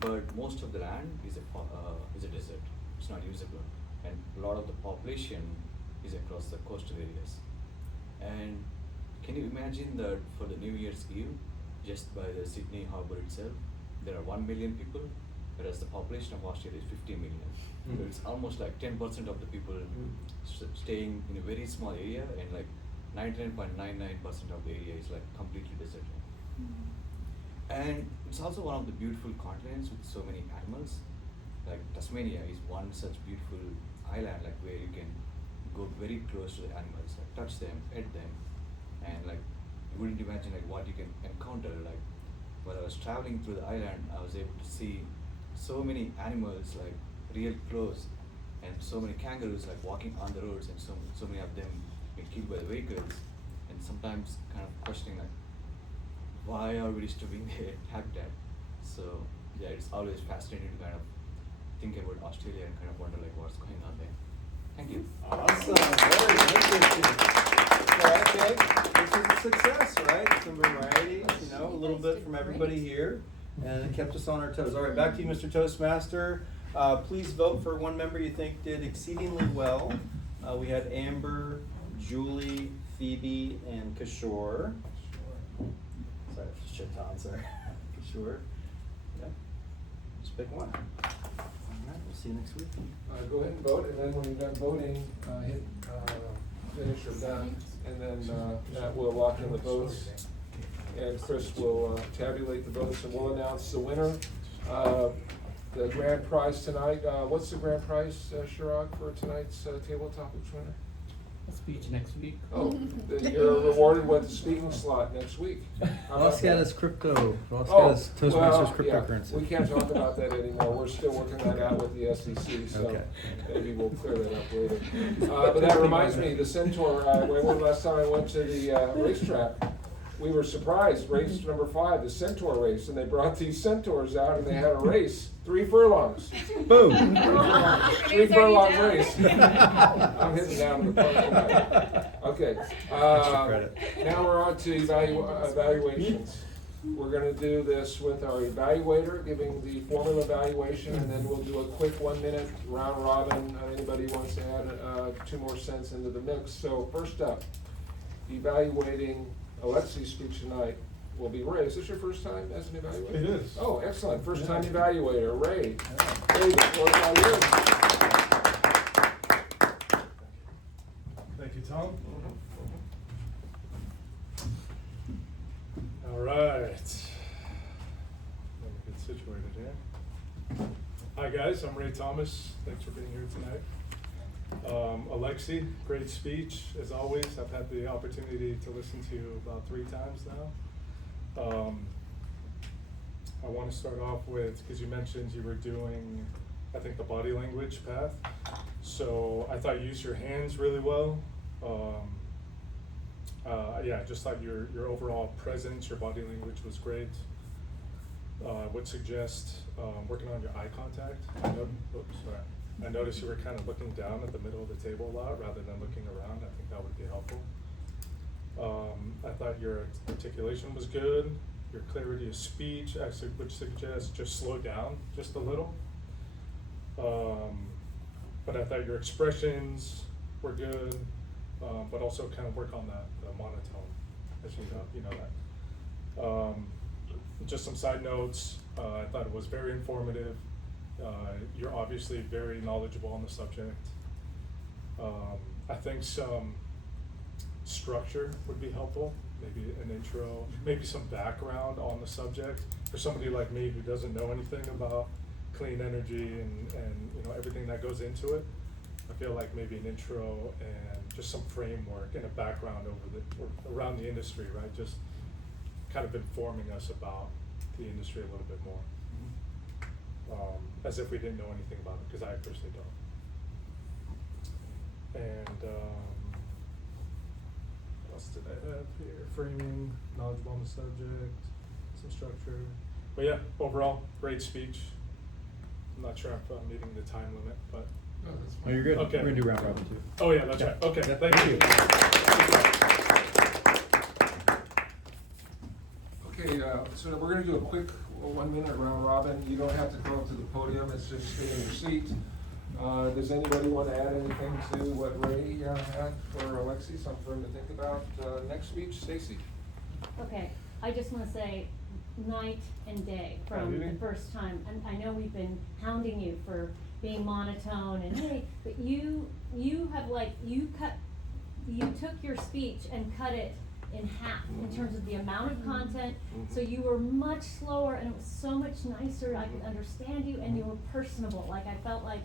But most of the land is a desert. It's not usable, and a lot of the population is across the coastal areas. And can you imagine that for the New Year's Eve, just by the Sydney harbour itself, there are 1 million people, whereas the population of Australia is 50 million. So it's almost like 10% of the people staying in a very small area, and like 99.99% of the area is like completely deserted. And it's also one of the beautiful continents with so many animals. Like Tasmania is one such beautiful island, like where you can go very close to the animals, like touch them, pet them, and like you wouldn't imagine like what you can encounter. Like while I was traveling through the island, I was able to see so many animals like real close, and so many kangaroos like walking on the roads, and so many of them being killed by the vehicles, and sometimes kind of questioning like, why are we disturbing their habitat? So yeah, it's always fascinating to kind of think about Australia and kind of wonder like what's going on there. Thank you. Awesome, very interesting. Okay, this is a success, right? Some variety, you know, a little bit from everybody here, and it kept us on our toes. All right, back to you, Mr. Toastmaster. Please vote for one member you think did exceedingly well. We had Amber, Julie, Phoebe, and Kishore. Sorry, just shit Tom, sorry. Kishore. Yeah. Just pick one. All right, we'll see you next week. Go ahead and vote, and then when you're done voting, hit finish or done, and then that will lock in the votes. And Chris will tabulate the votes, and we'll announce the winner. The grand prize tonight, what's the grand prize, Chirag, for tonight's table topics winner? A speech next week. Oh, you're rewarded with the speaking slot next week. How about Los that? Gatos Crypto. Los Oh, Gatos Toastmasters well, cryptocurrency. yeah, we can't talk about that anymore. We're still working that out with the SEC, so Okay. maybe we'll clear that up later. But that reminds me, the Centaur, when last time I went to the racetrack, we were surprised, race number 5, the Centaur race, and they brought these centaurs out and they had a race, 3 furlongs. Boom. 3 furlong race. I'm hitting down the park tonight. Okay. Now we're on to evaluations. We're going to do this with our evaluator giving the formal evaluation, and then we'll do a quick 1-minute round robin. Anybody wants to add 2 more cents into the mix. So first up, evaluating Alexey's speech tonight will be Ray. Is this your first time as an evaluator? It is. Oh, excellent. First time evaluator, Ray. Ray, the floor is all yours. Thank you, Tom. All right. Let me get situated here. Hi guys, I'm Ray Thomas. Thanks for being here tonight. Alexey, great speech as always. I've had the opportunity to listen to you about 3 times now. I want to start off with, because you mentioned you were doing, I think, the body language path. So I thought you used your hands really well. Yeah, just thought your overall presence, your body language was great. Would suggest working on your eye contact. I noticed you were kind of looking down at the middle of the table a lot rather than looking around. I think that would be helpful. I thought your articulation was good. Your clarity of speech actually would suggest just slow down just a little. But I thought your expressions were good, but also kind of work on the monotone, as you know that. Just some side notes. I thought it was very informative. You're obviously very knowledgeable on the subject. I think some structure would be helpful, maybe an intro, maybe some background on the subject. For somebody like me who doesn't know anything about clean energy and everything that goes into it, I feel like maybe an intro and just some framework and a background around the industry, right? Just kind of informing us about the industry a little bit more. As if we didn't know anything about it, because I personally don't. And what else did I have here? Framing, knowledgeable on the subject, some structure. But yeah, overall, great speech. I'm not sure if I'm meeting the time limit, but. Oh, you're good. Okay. We're gonna do round robin too. Oh yeah, that's right. Okay, Yeah, thank you. Okay, so we're going to do a quick 1-minute round robin. You don't have to go up to the podium, it's just stay in your seat. Does anybody want to add anything to what Ray had for Alexey, something for him to think about? Next speech, Stacy. Okay, I just wanna say night and day from really? the first time. And I know we've been hounding you for being monotone and hey, but you have like, you took your speech and cut it in half in terms of the amount of content. So you were much slower and it was so much nicer. I could understand you and you were personable. Like I felt like,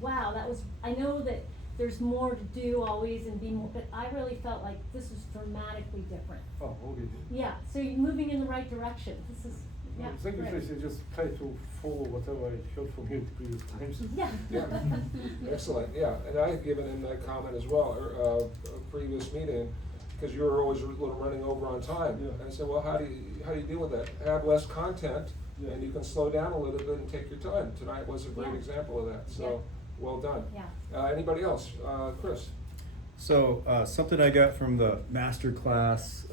wow, that was, I know that there's more to do always and be more, but I really felt like this was dramatically different. Oh, okay. Yeah, so you're moving in the right direction. This is, yeah. Thank you, great. Tracy. Just try to follow whatever I heard from you the previous times. Yeah. Yeah, excellent, yeah, and I had given him that comment as well, a previous meeting, because you were always a little running over on time. Yeah. And I said, well, how do you deal with that? Have less content, Yeah. and you can slow down a little bit and take your time. Tonight was a great Yeah. example of that, so, Yeah. well done. Yeah. Anybody else? Chris? So, something I got from the master class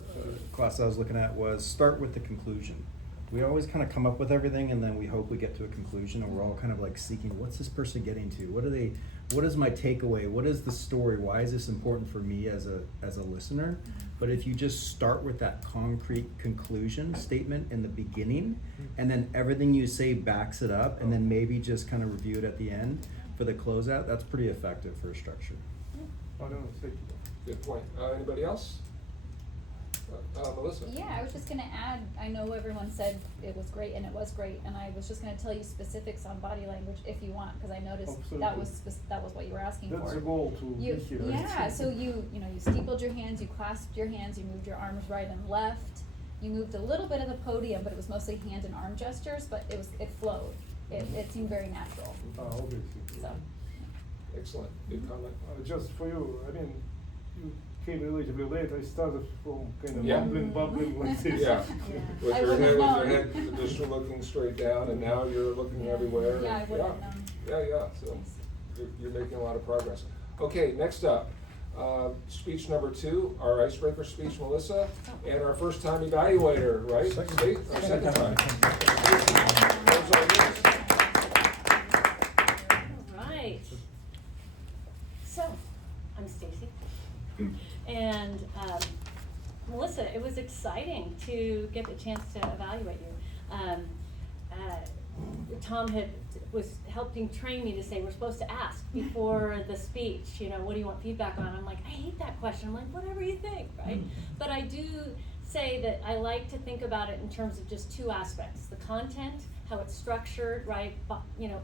I was looking at was start with the conclusion. We always kind of come up with everything and then we hope we get to a conclusion and we're all kind of like seeking, what's this person getting to? What is my takeaway? What is the story? Why is this important for me as a listener? But if you just start with that concrete conclusion statement in the beginning and then everything you say backs it up and then maybe just kind of review it at the end for the closeout, that's pretty effective for a structure. I don't know, thank you. Good point. Anybody else? Melissa? Yeah, I was just gonna add, I know everyone said it was great, and it was great, and I was just gonna tell you specifics on body language if you want, cause I noticed that was what you were asking for. That's the goal to be here. Right? Yeah, so you steepled your hands, you clasped your hands, you moved your arms right and left, you moved a little bit of the podium, but it was mostly hand and arm gestures, but it flowed. It seemed very natural, Okay. so. Excellent, good comment. Just for you, I mean, you came relatively late. I started from kind of Yeah. bubbling like this. Yeah, with I your wouldn't head, have with your head just looking straight down, and now you're looking everywhere. Yeah, I and- wouldn't have known. Yeah, so you're making a lot of progress. Okay, next up, speech number 2, our icebreaker speech, Melissa, and our first time evaluator, right? Our second time. Those are yours. All right. So, I'm Stacy. And Melissa, it was exciting to get the chance to evaluate you. Tom was helping train me to say we're supposed to ask before the speech, what do you want feedback on? I'm like, I hate that question. I'm like, whatever you think, right? But I do say that I like to think about it in terms of just 2 aspects: the content, how it's structured, right?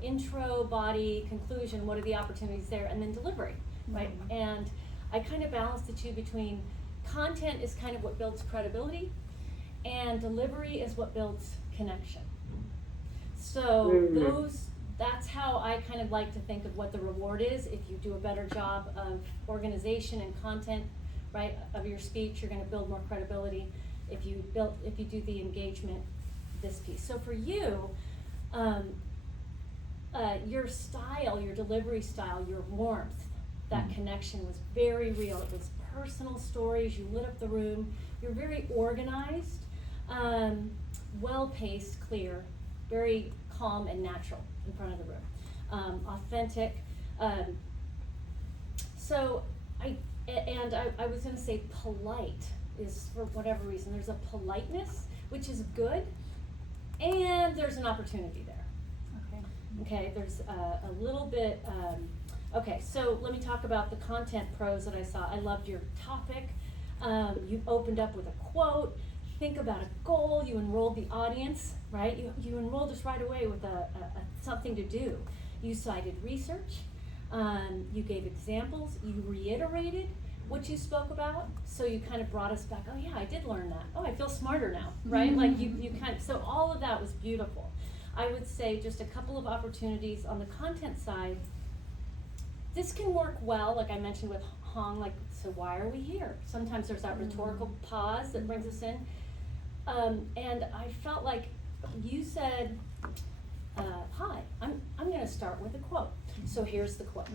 Intro, body, conclusion, what are the opportunities there, and then delivery, right? And I kind of balance the 2 between content is kind of what builds credibility, and delivery is what builds connection. So that's how I kind of like to think of what the reward is. If you do a better job of organization and content, right, of your speech, you're gonna build more credibility. If you do the engagement, this piece. So for you, your style, your delivery style, your warmth, that connection was very real. It was personal stories, you lit up the room, you're very organized, well-paced, clear, very calm and natural in front of the room, authentic. So I was gonna say polite is, for whatever reason, there's a politeness, which is good, and there's an opportunity there. Okay, there's a little bit, okay, so let me talk about the content pros that I saw. I loved your topic. You opened up with a quote. Think about a goal. You enrolled the audience, right? You enrolled us right away with something to do. You cited research. You gave examples. You reiterated what you spoke about. So you kind of brought us back. Oh yeah, I did learn that. Oh, I feel smarter now, right? Like you kind of, so all of that was beautiful. I would say just a couple of opportunities on the content side. This can work well, like I mentioned with Hong, like, so why are we here? Sometimes there's that rhetorical pause that brings us in. And I felt like you said, hi, I'm gonna start with a quote. So here's the quote.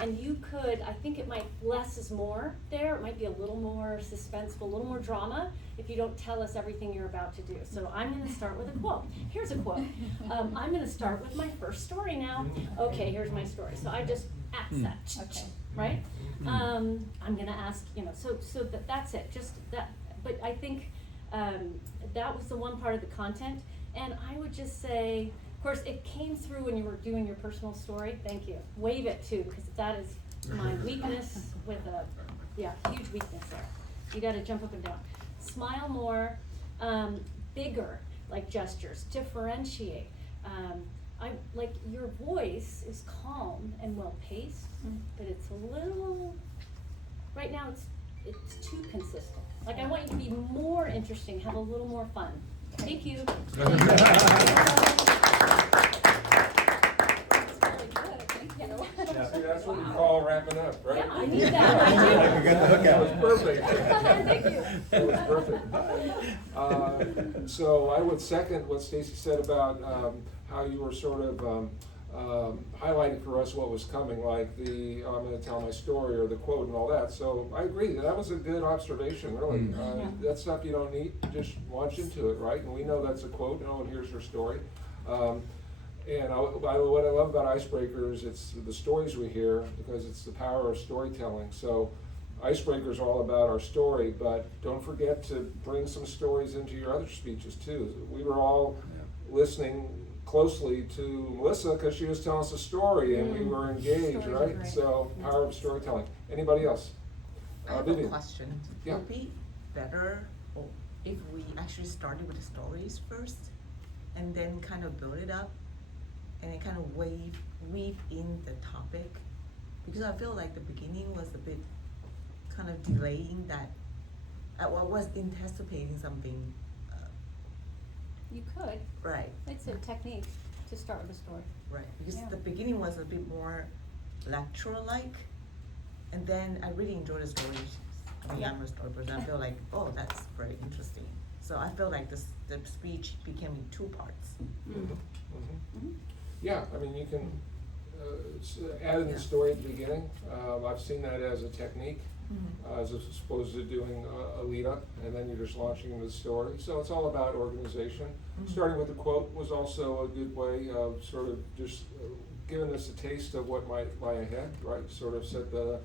And you could, I think it might, less is more there, it might be a little more suspenseful, a little more drama if you don't tell us everything you're about to do. So I'm gonna start with a quote. Here's a quote. I'm gonna start with my first story now. Okay, here's my story. So I just act that, Okay. right? I'm gonna ask, so that's it, just that, but I think, that was the one part of the content, and I would just say, of course, it came through when you were doing your personal story, thank you. Wave it too, because that is my weakness with huge weakness there. You gotta jump up and down. Smile more, bigger, like gestures, differentiate. Like your voice is calm and well-paced, but it's a little, right now it's too consistent. Like I want you to be more interesting, have a little more fun. Thank you. That's really good, thank you. See, that's what we call wrapping up, right? Yeah, I need that, I do. We got the hook out. That was perfect. Thank you. That was perfect. So I would second what Stacy said about how you were sort of highlighting for us what was coming, like the I'm going to tell my story or the quote and all that. So I agree, that was a good observation, really. That's stuff you don't need, just launch into it, right? And we know that's a quote, and here's her story. What I love about Icebreakers, it's the stories we hear, because it's the power of storytelling. So Icebreakers are all about our story, but don't forget to bring some stories into your other speeches too. We were all listening closely to Melissa because she was telling us a story and we were engaged, Stories are right? great. So power of storytelling. Anybody else? I have Vivian. a question. Yeah. Would it be better if we actually started with the stories first and then kind of build it up and then kind of weave in the topic? Because I feel like the beginning was a bit kind of delaying that. I was anticipating something. You could. Right. It's a technique to start with a story. Right, because Yeah. the beginning was a bit more lecture-like, and then I really enjoyed the stories. I mean, I'm a story person, I feel like, oh, that's very interesting. So I feel like the speech became in two parts. Yeah, I mean, you can add in the story at the beginning. I've seen that as a technique, as opposed to doing a lead up, and then you're just launching into the story. So it's all about organization. Starting with a quote was also a good way of sort of just giving us a taste of what might lie ahead, right? Sort of set the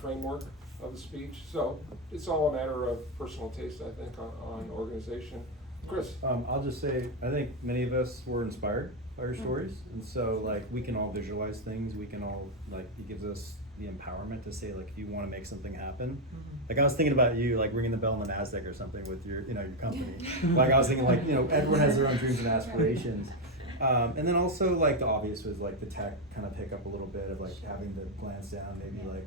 framework of the speech. So it's all a matter of personal taste, I think, on organization. Chris? I'll just say, I think many of us were inspired by your stories, and so like we can all visualize things. We can all like, it gives us the empowerment to say like, if you want to make something happen. Like I was thinking about you like ringing the bell on the NASDAQ or something with your your company. Like I was thinking like everyone has their own dreams and aspirations. And then also like the obvious was like the tech kind of hiccup a little bit of like having to glance down, maybe like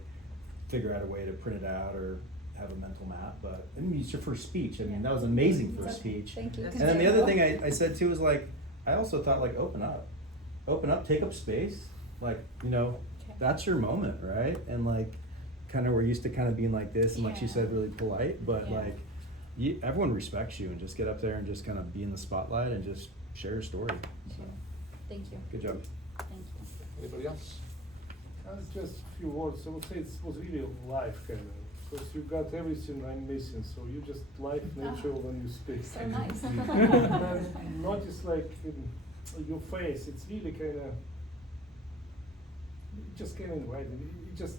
figure out a way to print it out or have a mental map. But I mean, it's your first speech. I mean, that was amazing for a speech. Thank you. And then the other thing I said too was like, I also thought like, open up, take up space. Like, that's your moment, right? And like, kind of we're used to kind of being like this and like she said, really polite, but like, everyone respects you, and just get up there and just kind of be in the spotlight and just share your story. So, Thank you. good job. Thank you. Anybody else? Just a few words. I would say it was really life kind of, because you got everything I'm missing. So you just life natural when you speak. So nice. And notice like in your face, it's really kind of, just kind of inviting. It's just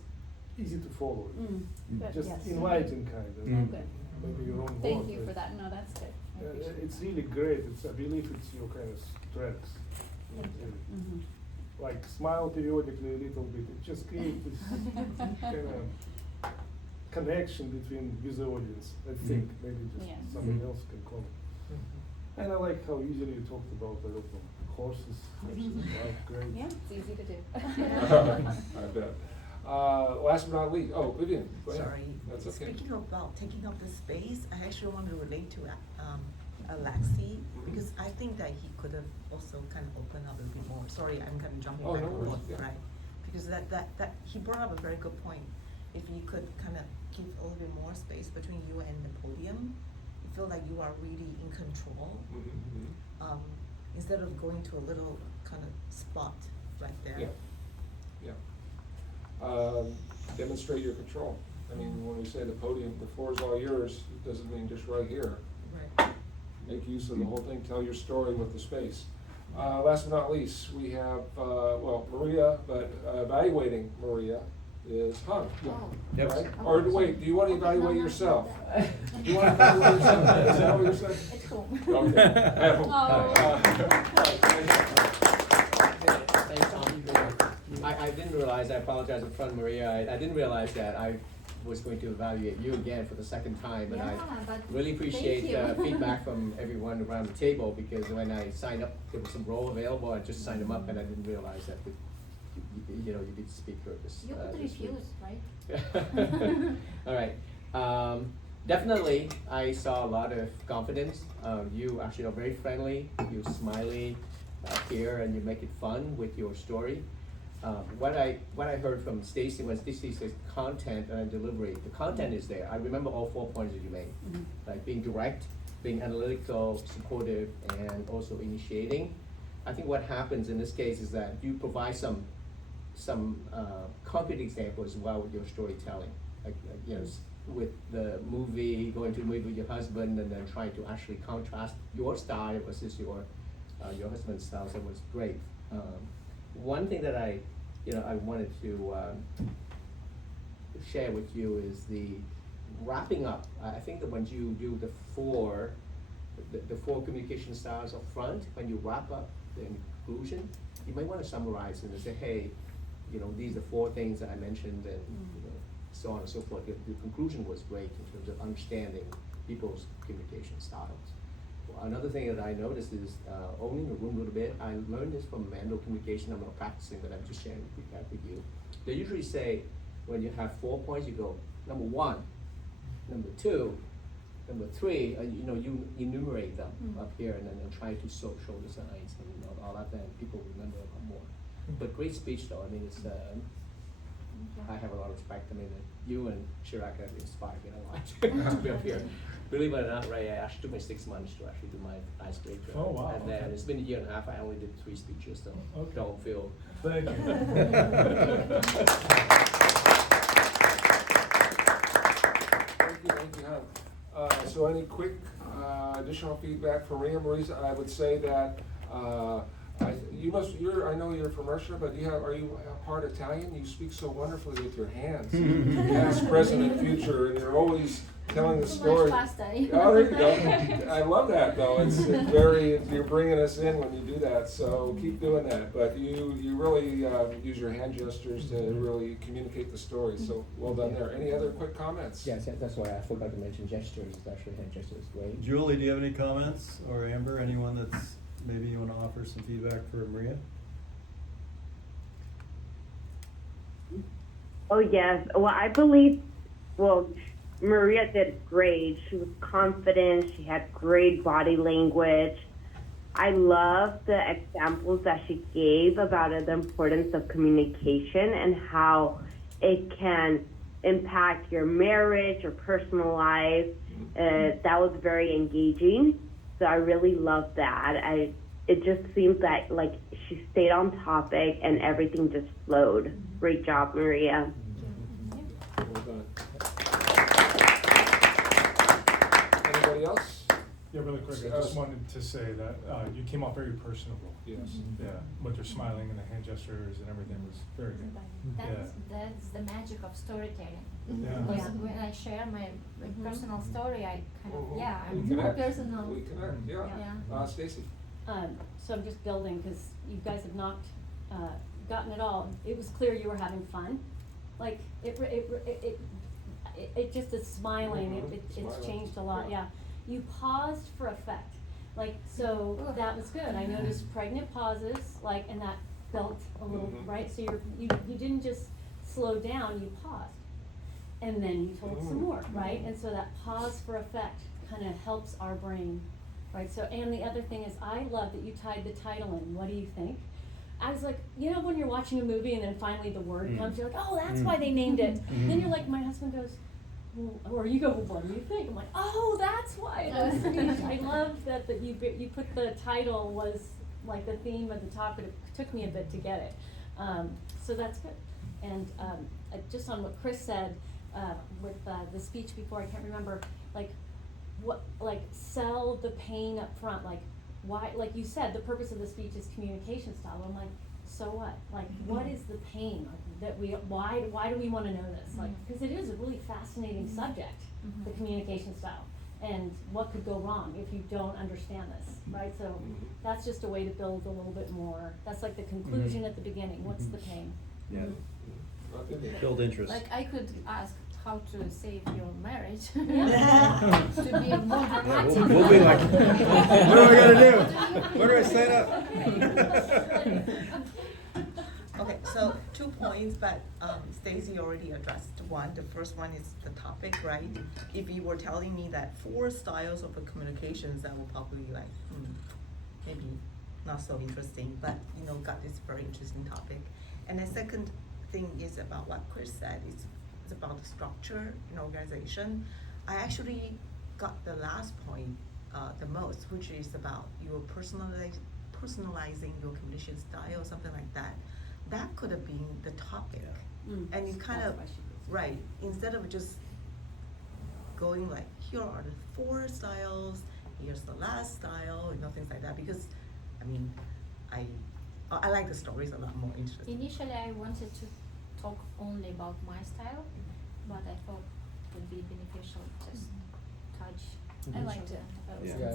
easy to follow. Good. Just Yes. inviting kind of. Oh, good. Maybe your own Thank word, you but for that. No, that's good. I appreciate it. it's really great. I believe it's your kind of strength. Thank you. Really. Like smile periodically a little bit. It just creates this kind of connection with the audience. I think maybe just Yes. somebody else can comment. And I like how easily you talked about I don't know, horses versus life. Great. Yeah, it's easy to do. I bet. Last but not least, Vivian, go ahead. Sorry. That's okay. Speaking about taking up the space, I actually want to relate to Alexey, because I think that he could have also kind of opened up a bit more. Sorry, I'm kind of jumping back no and worries, forth, yeah. right? Because that he brought up a very good point. If you could kind of give a little bit more space between you and the podium, you feel like you are really in control. instead of going to a little kind of spot right there. Yeah. Demonstrate your control. I mean, when we say the podium, the floor is all yours, it doesn't mean just right here. Right. Make use of the whole thing, tell your story with the space. Last but not least, we have, Maria, but evaluating Maria is Hung. Yep. Right? Or wait, do you want to evaluate yourself? Do you want to evaluate yourself? Is that what you're saying? At home. Okay, at home. I didn't realize, I apologize in front of Maria, I didn't realize that I was going to evaluate you again for the second time, and I but really appreciate thank you. feedback from everyone around the table, because when I signed up, there was some role available, I just signed them up, and I didn't realize that you could speak for this. You could this week. refuse, right? All right. Definitely, I saw a lot of confidence. You actually are very friendly. You smiley here, and you make it fun with your story. What I heard from Stacy was Stacy says content and delivery. The content is there. I remember all 4 points that you made, like being direct, being analytical, supportive, and also initiating. I think what happens in this case is that you provide some concrete examples as well with your storytelling, like with the movie, going to a movie with your husband, and then trying to actually contrast your style versus your husband's style. So it was great. One thing that I wanted to share with you is the wrapping up. I think that when you do the four communication styles up front, when you wrap up the conclusion, you might want to summarize and say, hey, these are 4 things that I mentioned, and so on and so forth. The conclusion was great in terms of understanding people's communication styles. Another thing that I noticed is owning the room a little bit. I learned this from Mando Communication. I'm not practicing, but I'm just sharing that with you. They usually say when you have 4 points, you go number 1, number 2, number 3, and you enumerate them up here, and then try to show the signs and all that. Then people remember a lot more. But great speech, though. I mean, it's. I have a lot of respect. I mean, you and Chirac have inspired me a lot to be up here. Believe it or not, Ray, I actually took me 6 months to actually do my icebreaker. Oh, wow. And then it's been a year and a half. I only did 3 speeches, so don't feel. Thank you. Thank you. So any quick additional feedback from Marisa? I would say that I know you're from Russia, but are you part Italian? You speak so wonderfully with your hands, past, present, and future, and you're always telling the story. Much faster. Oh, there you go. I love that, though. It's you're bringing us in when you do that. So keep doing that. But you really use your hand gestures to really communicate the story. So well done there. Any other quick comments? Yes, that's why I forgot to mention gestures. Actually, hand gestures is great. Julie, do you have any comments, or Amber, anyone that's maybe you want to offer some feedback for Maria? Oh, yes. Well, I believe, Maria did great. She was confident. She had great body language. I love the examples that she gave about the importance of communication and how it can impact your marriage or personal life. That was very engaging. So I really love that. It just seems that like she stayed on topic and everything just flowed. Great job, Maria. Well done. Anybody else? Yeah, really quick, I just wanted to say that you came off very personable. Yes. Yeah, with your smiling and the hand gestures and everything was very good. That's the magic of storytelling. Yeah. Because when I share my personal story, I kind of, I'm We more connect. personal. We connect, yeah. Stacy? So I'm just building, because you guys have not gotten it all. It was clear you were having fun. Like, it just is smiling, it's Smiling. changed a lot, yeah. You paused for effect, like, so that was good. I noticed pregnant pauses, like, and that felt a little, right? So you didn't just slow down, you paused. And then you told some more, right? And so that pause for effect kind of helps our brain, right? So, and the other thing is, I love that you tied the title in, what do you think? I was like, when you're watching a movie and then finally the word comes, you're like, oh, that's why they named it. Then you're like, my husband goes, or you go, well, what do you think? I'm like, oh, that's why it was. I love that you put the title was like the theme of the talk, but it took me a bit to get it. So that's good. And just on what Chris said with the speech before, I can't remember, like sell the pain up front, like why, like you said, the purpose of the speech is communication style. I'm like, so what? Like, what is the pain? Like, why do we want to know this? Like, because it is a really fascinating subject, the communication style, and what could go wrong if you don't understand this, right? So that's just a way to build a little bit more. That's like the conclusion at the beginning. What's the pain? Yeah. Build interest. Like I could ask how to save your marriage. Yeah. To be more dramatic. Yeah, we'll be like, what do I gotta do? Where do I sign up? Okay, so 2 points, but Stacy already addressed one. The first one is the topic, right? If you were telling me that 4 styles of communications, that would probably like, maybe not so interesting, but got this very interesting topic. And the second thing is about what Chris said. It's about the structure in organization. I actually got the last point the most, which is about your personalizing your communication style or something like that. That could have been the topic. And you kind of, right, instead of just going like, here are the 4 styles, here's the last style, things like that, because, I mean, I like the stories a lot more interesting. Initially, I wanted to talk only about my style, but I thought it would be beneficial just touch. I liked it. That was Yeah.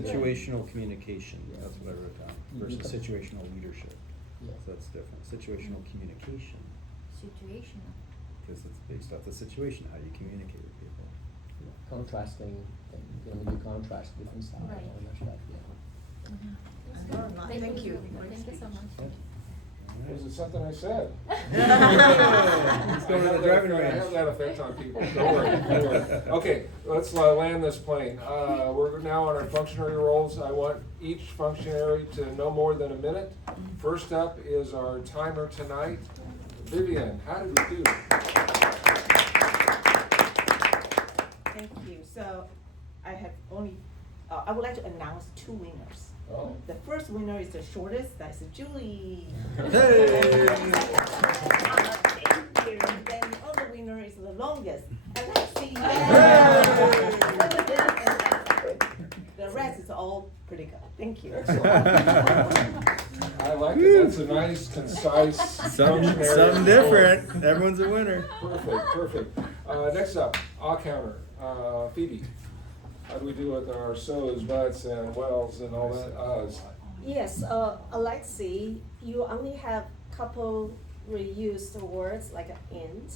Situational communication, that's what I wrote down, versus situational leadership. Yeah. So that's different. Situational communication, Situational. because it's based off the situation, how you communicate with people. Contrasting, when you contrast different styles, Right. all that stuff, yeah. I learned a lot. Thank you. Thank you so much. Was it something I said? Let's go to the driving I range. have that effect on people. Don't worry. Don't worry. Okay, let's land this plane. We're now on our functionary roles. I want each functionary to no more than a minute. First up is our timer tonight. Vivian, how did we do? Thank you. So I have only, I would like to announce 2 winners. Oh. The first winner is the shortest, that's Julie. Hey! Thank you. And then the other winner is the longest, Alexey. The rest is all pretty good. Thank you. Excellent. I like it. That's a nice, concise, functionary. Something different. Everyone's a winner. Perfect. Next up, counter. Phoebe. How do we do with our so's, buts, and wells, and all that uhs? Yes, Alexey, you only have couple reused words like and.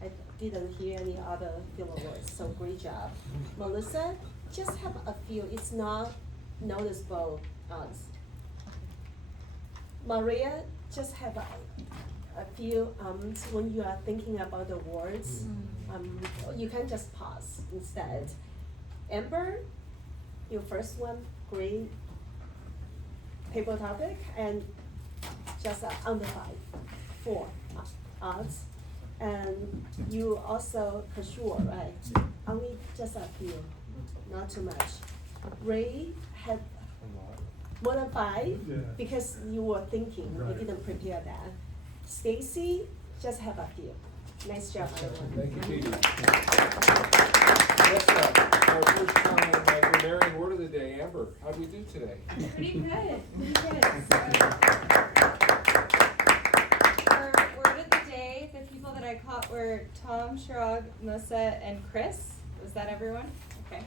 I didn't hear any other filler words, so great job. Melissa, just have a few, it's not noticeable us. Maria, just have a few when you are thinking about the words, you can just pause instead. Amber, your first one, great paper topic, and just under 4 odds. And you also, for sure, right? Only just a few, not too much. Ray had more than 5 because you were thinking, you didn't prepare that. Stacy, just have a few. Nice job, everyone. Thank you, Phoebe. Next up, our first time grammarian word of the day, Amber. How did we do today? Pretty good. For word of the day, the people that I caught were Tom, Shirag, Melissa, and Chris. Was that everyone? Okay.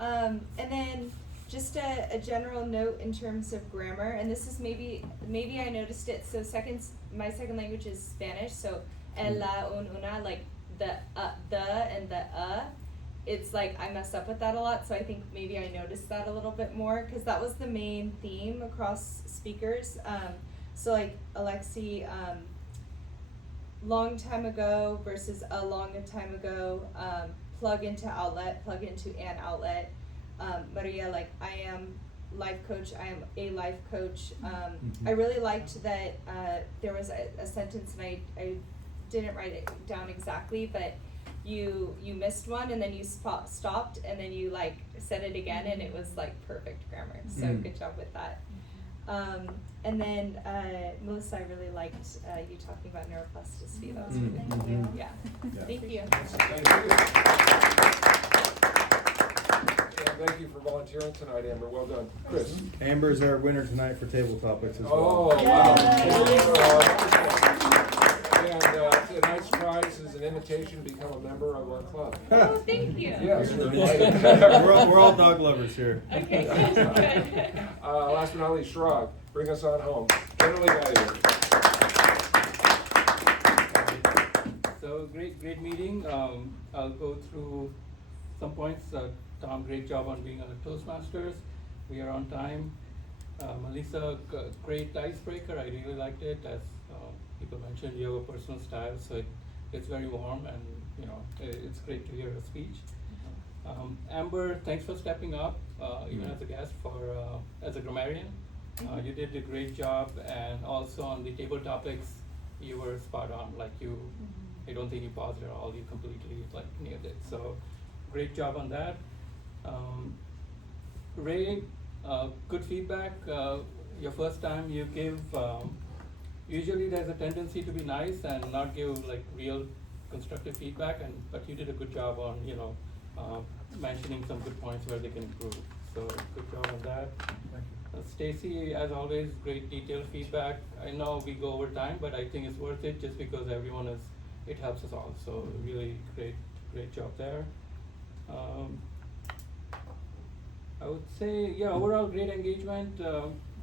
And then just a general note in terms of grammar, and this is maybe I noticed it. So my second language is Spanish. So el, la, un, una, like the and the it's like I mess up with that a lot, so I think maybe I noticed that a little bit more, because that was the main theme across speakers. So like Alexey, long time ago versus a long time ago, plug into outlet, plug into an outlet. Maria, like I am life coach, I am a life coach. I really liked that there was a sentence, and I didn't write it down exactly, but you missed one, and then you stopped, and then you like said it again, and it was like perfect grammar. So good job with that. And then, Melissa, I really liked you talking about neuroplasticity. That was Mm, really thank cool. you. Yeah. Yeah. Thank you. And thank you for volunteering tonight, Amber. Well done. Chris. Amber's our winner tonight for table topics as well. Oh, wow. And tonight's prize is an invitation to become a member of our club. Oh, thank you. Yes. We're all dog lovers here. Okay, good. Last but not least, Shrug, bring us on home. Generally valued. So great meeting. I'll go through some points. Tom, great job on being a Toastmasters. We are on time. Melissa, great icebreaker. I really liked it. As people mentioned, you have a personal style, so it's very warm, and it's great to hear her speech. Amber, thanks for stepping up, even as a guest as a grammarian. You did a great job, and also on the table topics, you were spot on. I don't think you paused at all. You completely nailed it. So, great job on that. Ray, good feedback. Your first time you gave. Usually, there's a tendency to be nice and not give real constructive feedback, but you did a good job on mentioning some good points where they can improve. So, good job on that. Stacy, as always, great detailed feedback. I know we go over time, but I think it's worth it just because it helps us all. So really great job there. I would say, overall great engagement.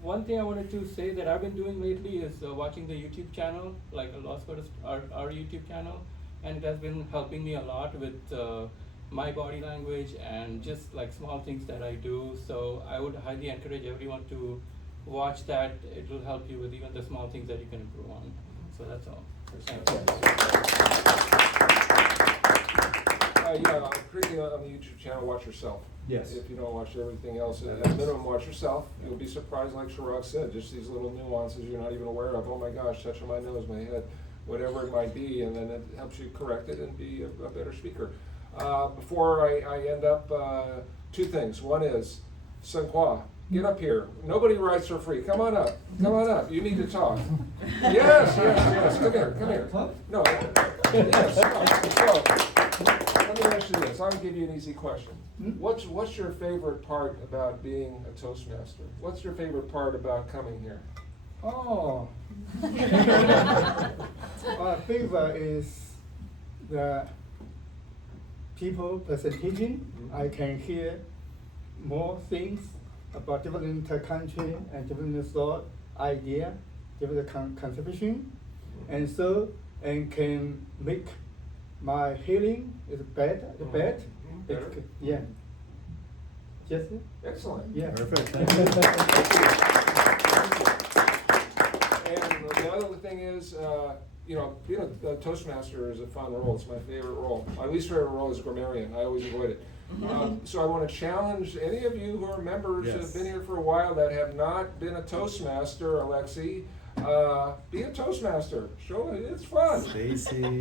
One thing I wanted to say that I've been doing lately is watching the YouTube channel, our YouTube channel, and it has been helping me a lot with my body language and just small things that I do. So I would highly encourage everyone to watch that. It will help you with even the small things that you can improve on. So that's all. Thank you. Critically on the YouTube channel, watch yourself. Yes. If you don't watch everything else, at minimum, watch yourself. You'll be surprised, like Chirag said, just these little nuances you're not even aware of. Oh my gosh, touching my nose, my head, whatever it might be, and then it helps you correct it and be a better speaker. Before I end up, two things. One is, Sun Qua, get up here. Nobody writes for free. Come on up. Come on up. You need to talk. Yes. Come here. No. Yes. So, let me ask you this. I'll give you an easy question. What's your favorite part about being a Toastmaster? What's your favorite part about coming here? Oh. My favorite is the people presentation. I can hear more things about different country and different thought, idea, different contribution, and can make my hearing is better. Yeah. Yes. Excellent. Yeah. Perfect. And the other thing is, being a Toastmaster is a fun role. It's my favorite role. My least favorite role is grammarian. I always avoid it. So I want to challenge any of you who are members who have been here for a while that have not been a Toastmaster, Alexey. Be a Toastmaster. Show it. It's fun. Stacy. Okay.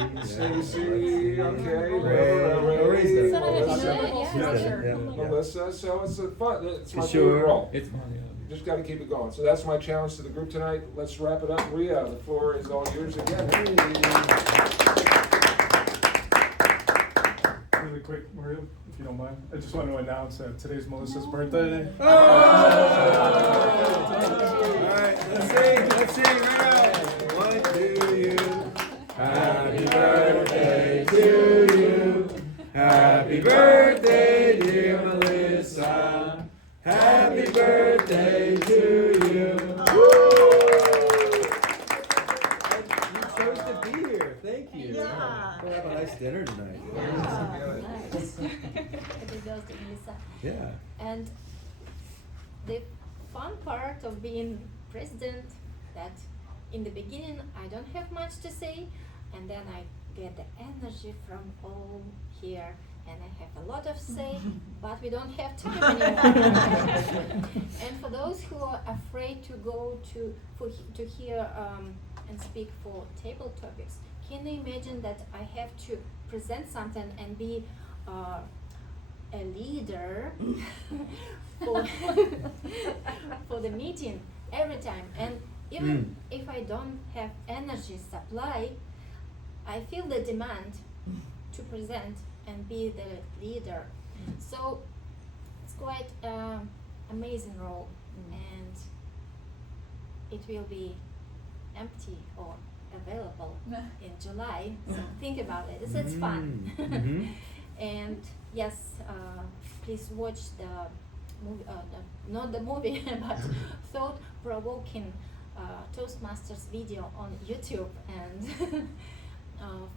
Melissa. So it's fun. It's my favorite role. It's fun, yeah. Just got to keep it going. So that's my challenge to the group tonight. Let's wrap it up. Ria, the floor is all yours again. Really quick, Maria, if you don't mind. I just want to announce that today's Melissa's birthday. All right, let's sing right out. What do you? Happy birthday to you. Happy birthday, dear Melissa. Happy birthday to you. You chose to be here. Thank you. Yeah. We'll have a nice dinner tonight. Yeah. And the fun part of being president, that in the beginning I don't have much to say, and then I get the energy from all here, and I have a lot of say, but we don't have time anymore. And for those who are afraid to go to hear and speak for table topics, can you imagine that I have to present something and be a leader for the meeting? every time. And even if I don't have energy supply, I feel the demand to present and be the leader. So it's quite amazing role, and it will be empty or available in July. So think about it. It's fun. And yes, please watch the movie, not the movie, but thought-provoking Toastmasters video on YouTube, and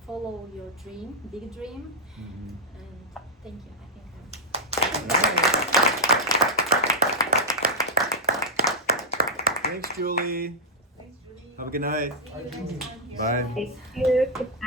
follow your dream, big dream. And thank you. I think Thanks, Julie. Thanks, Julie. Have a good night. See you next time here. Bye. Thank you.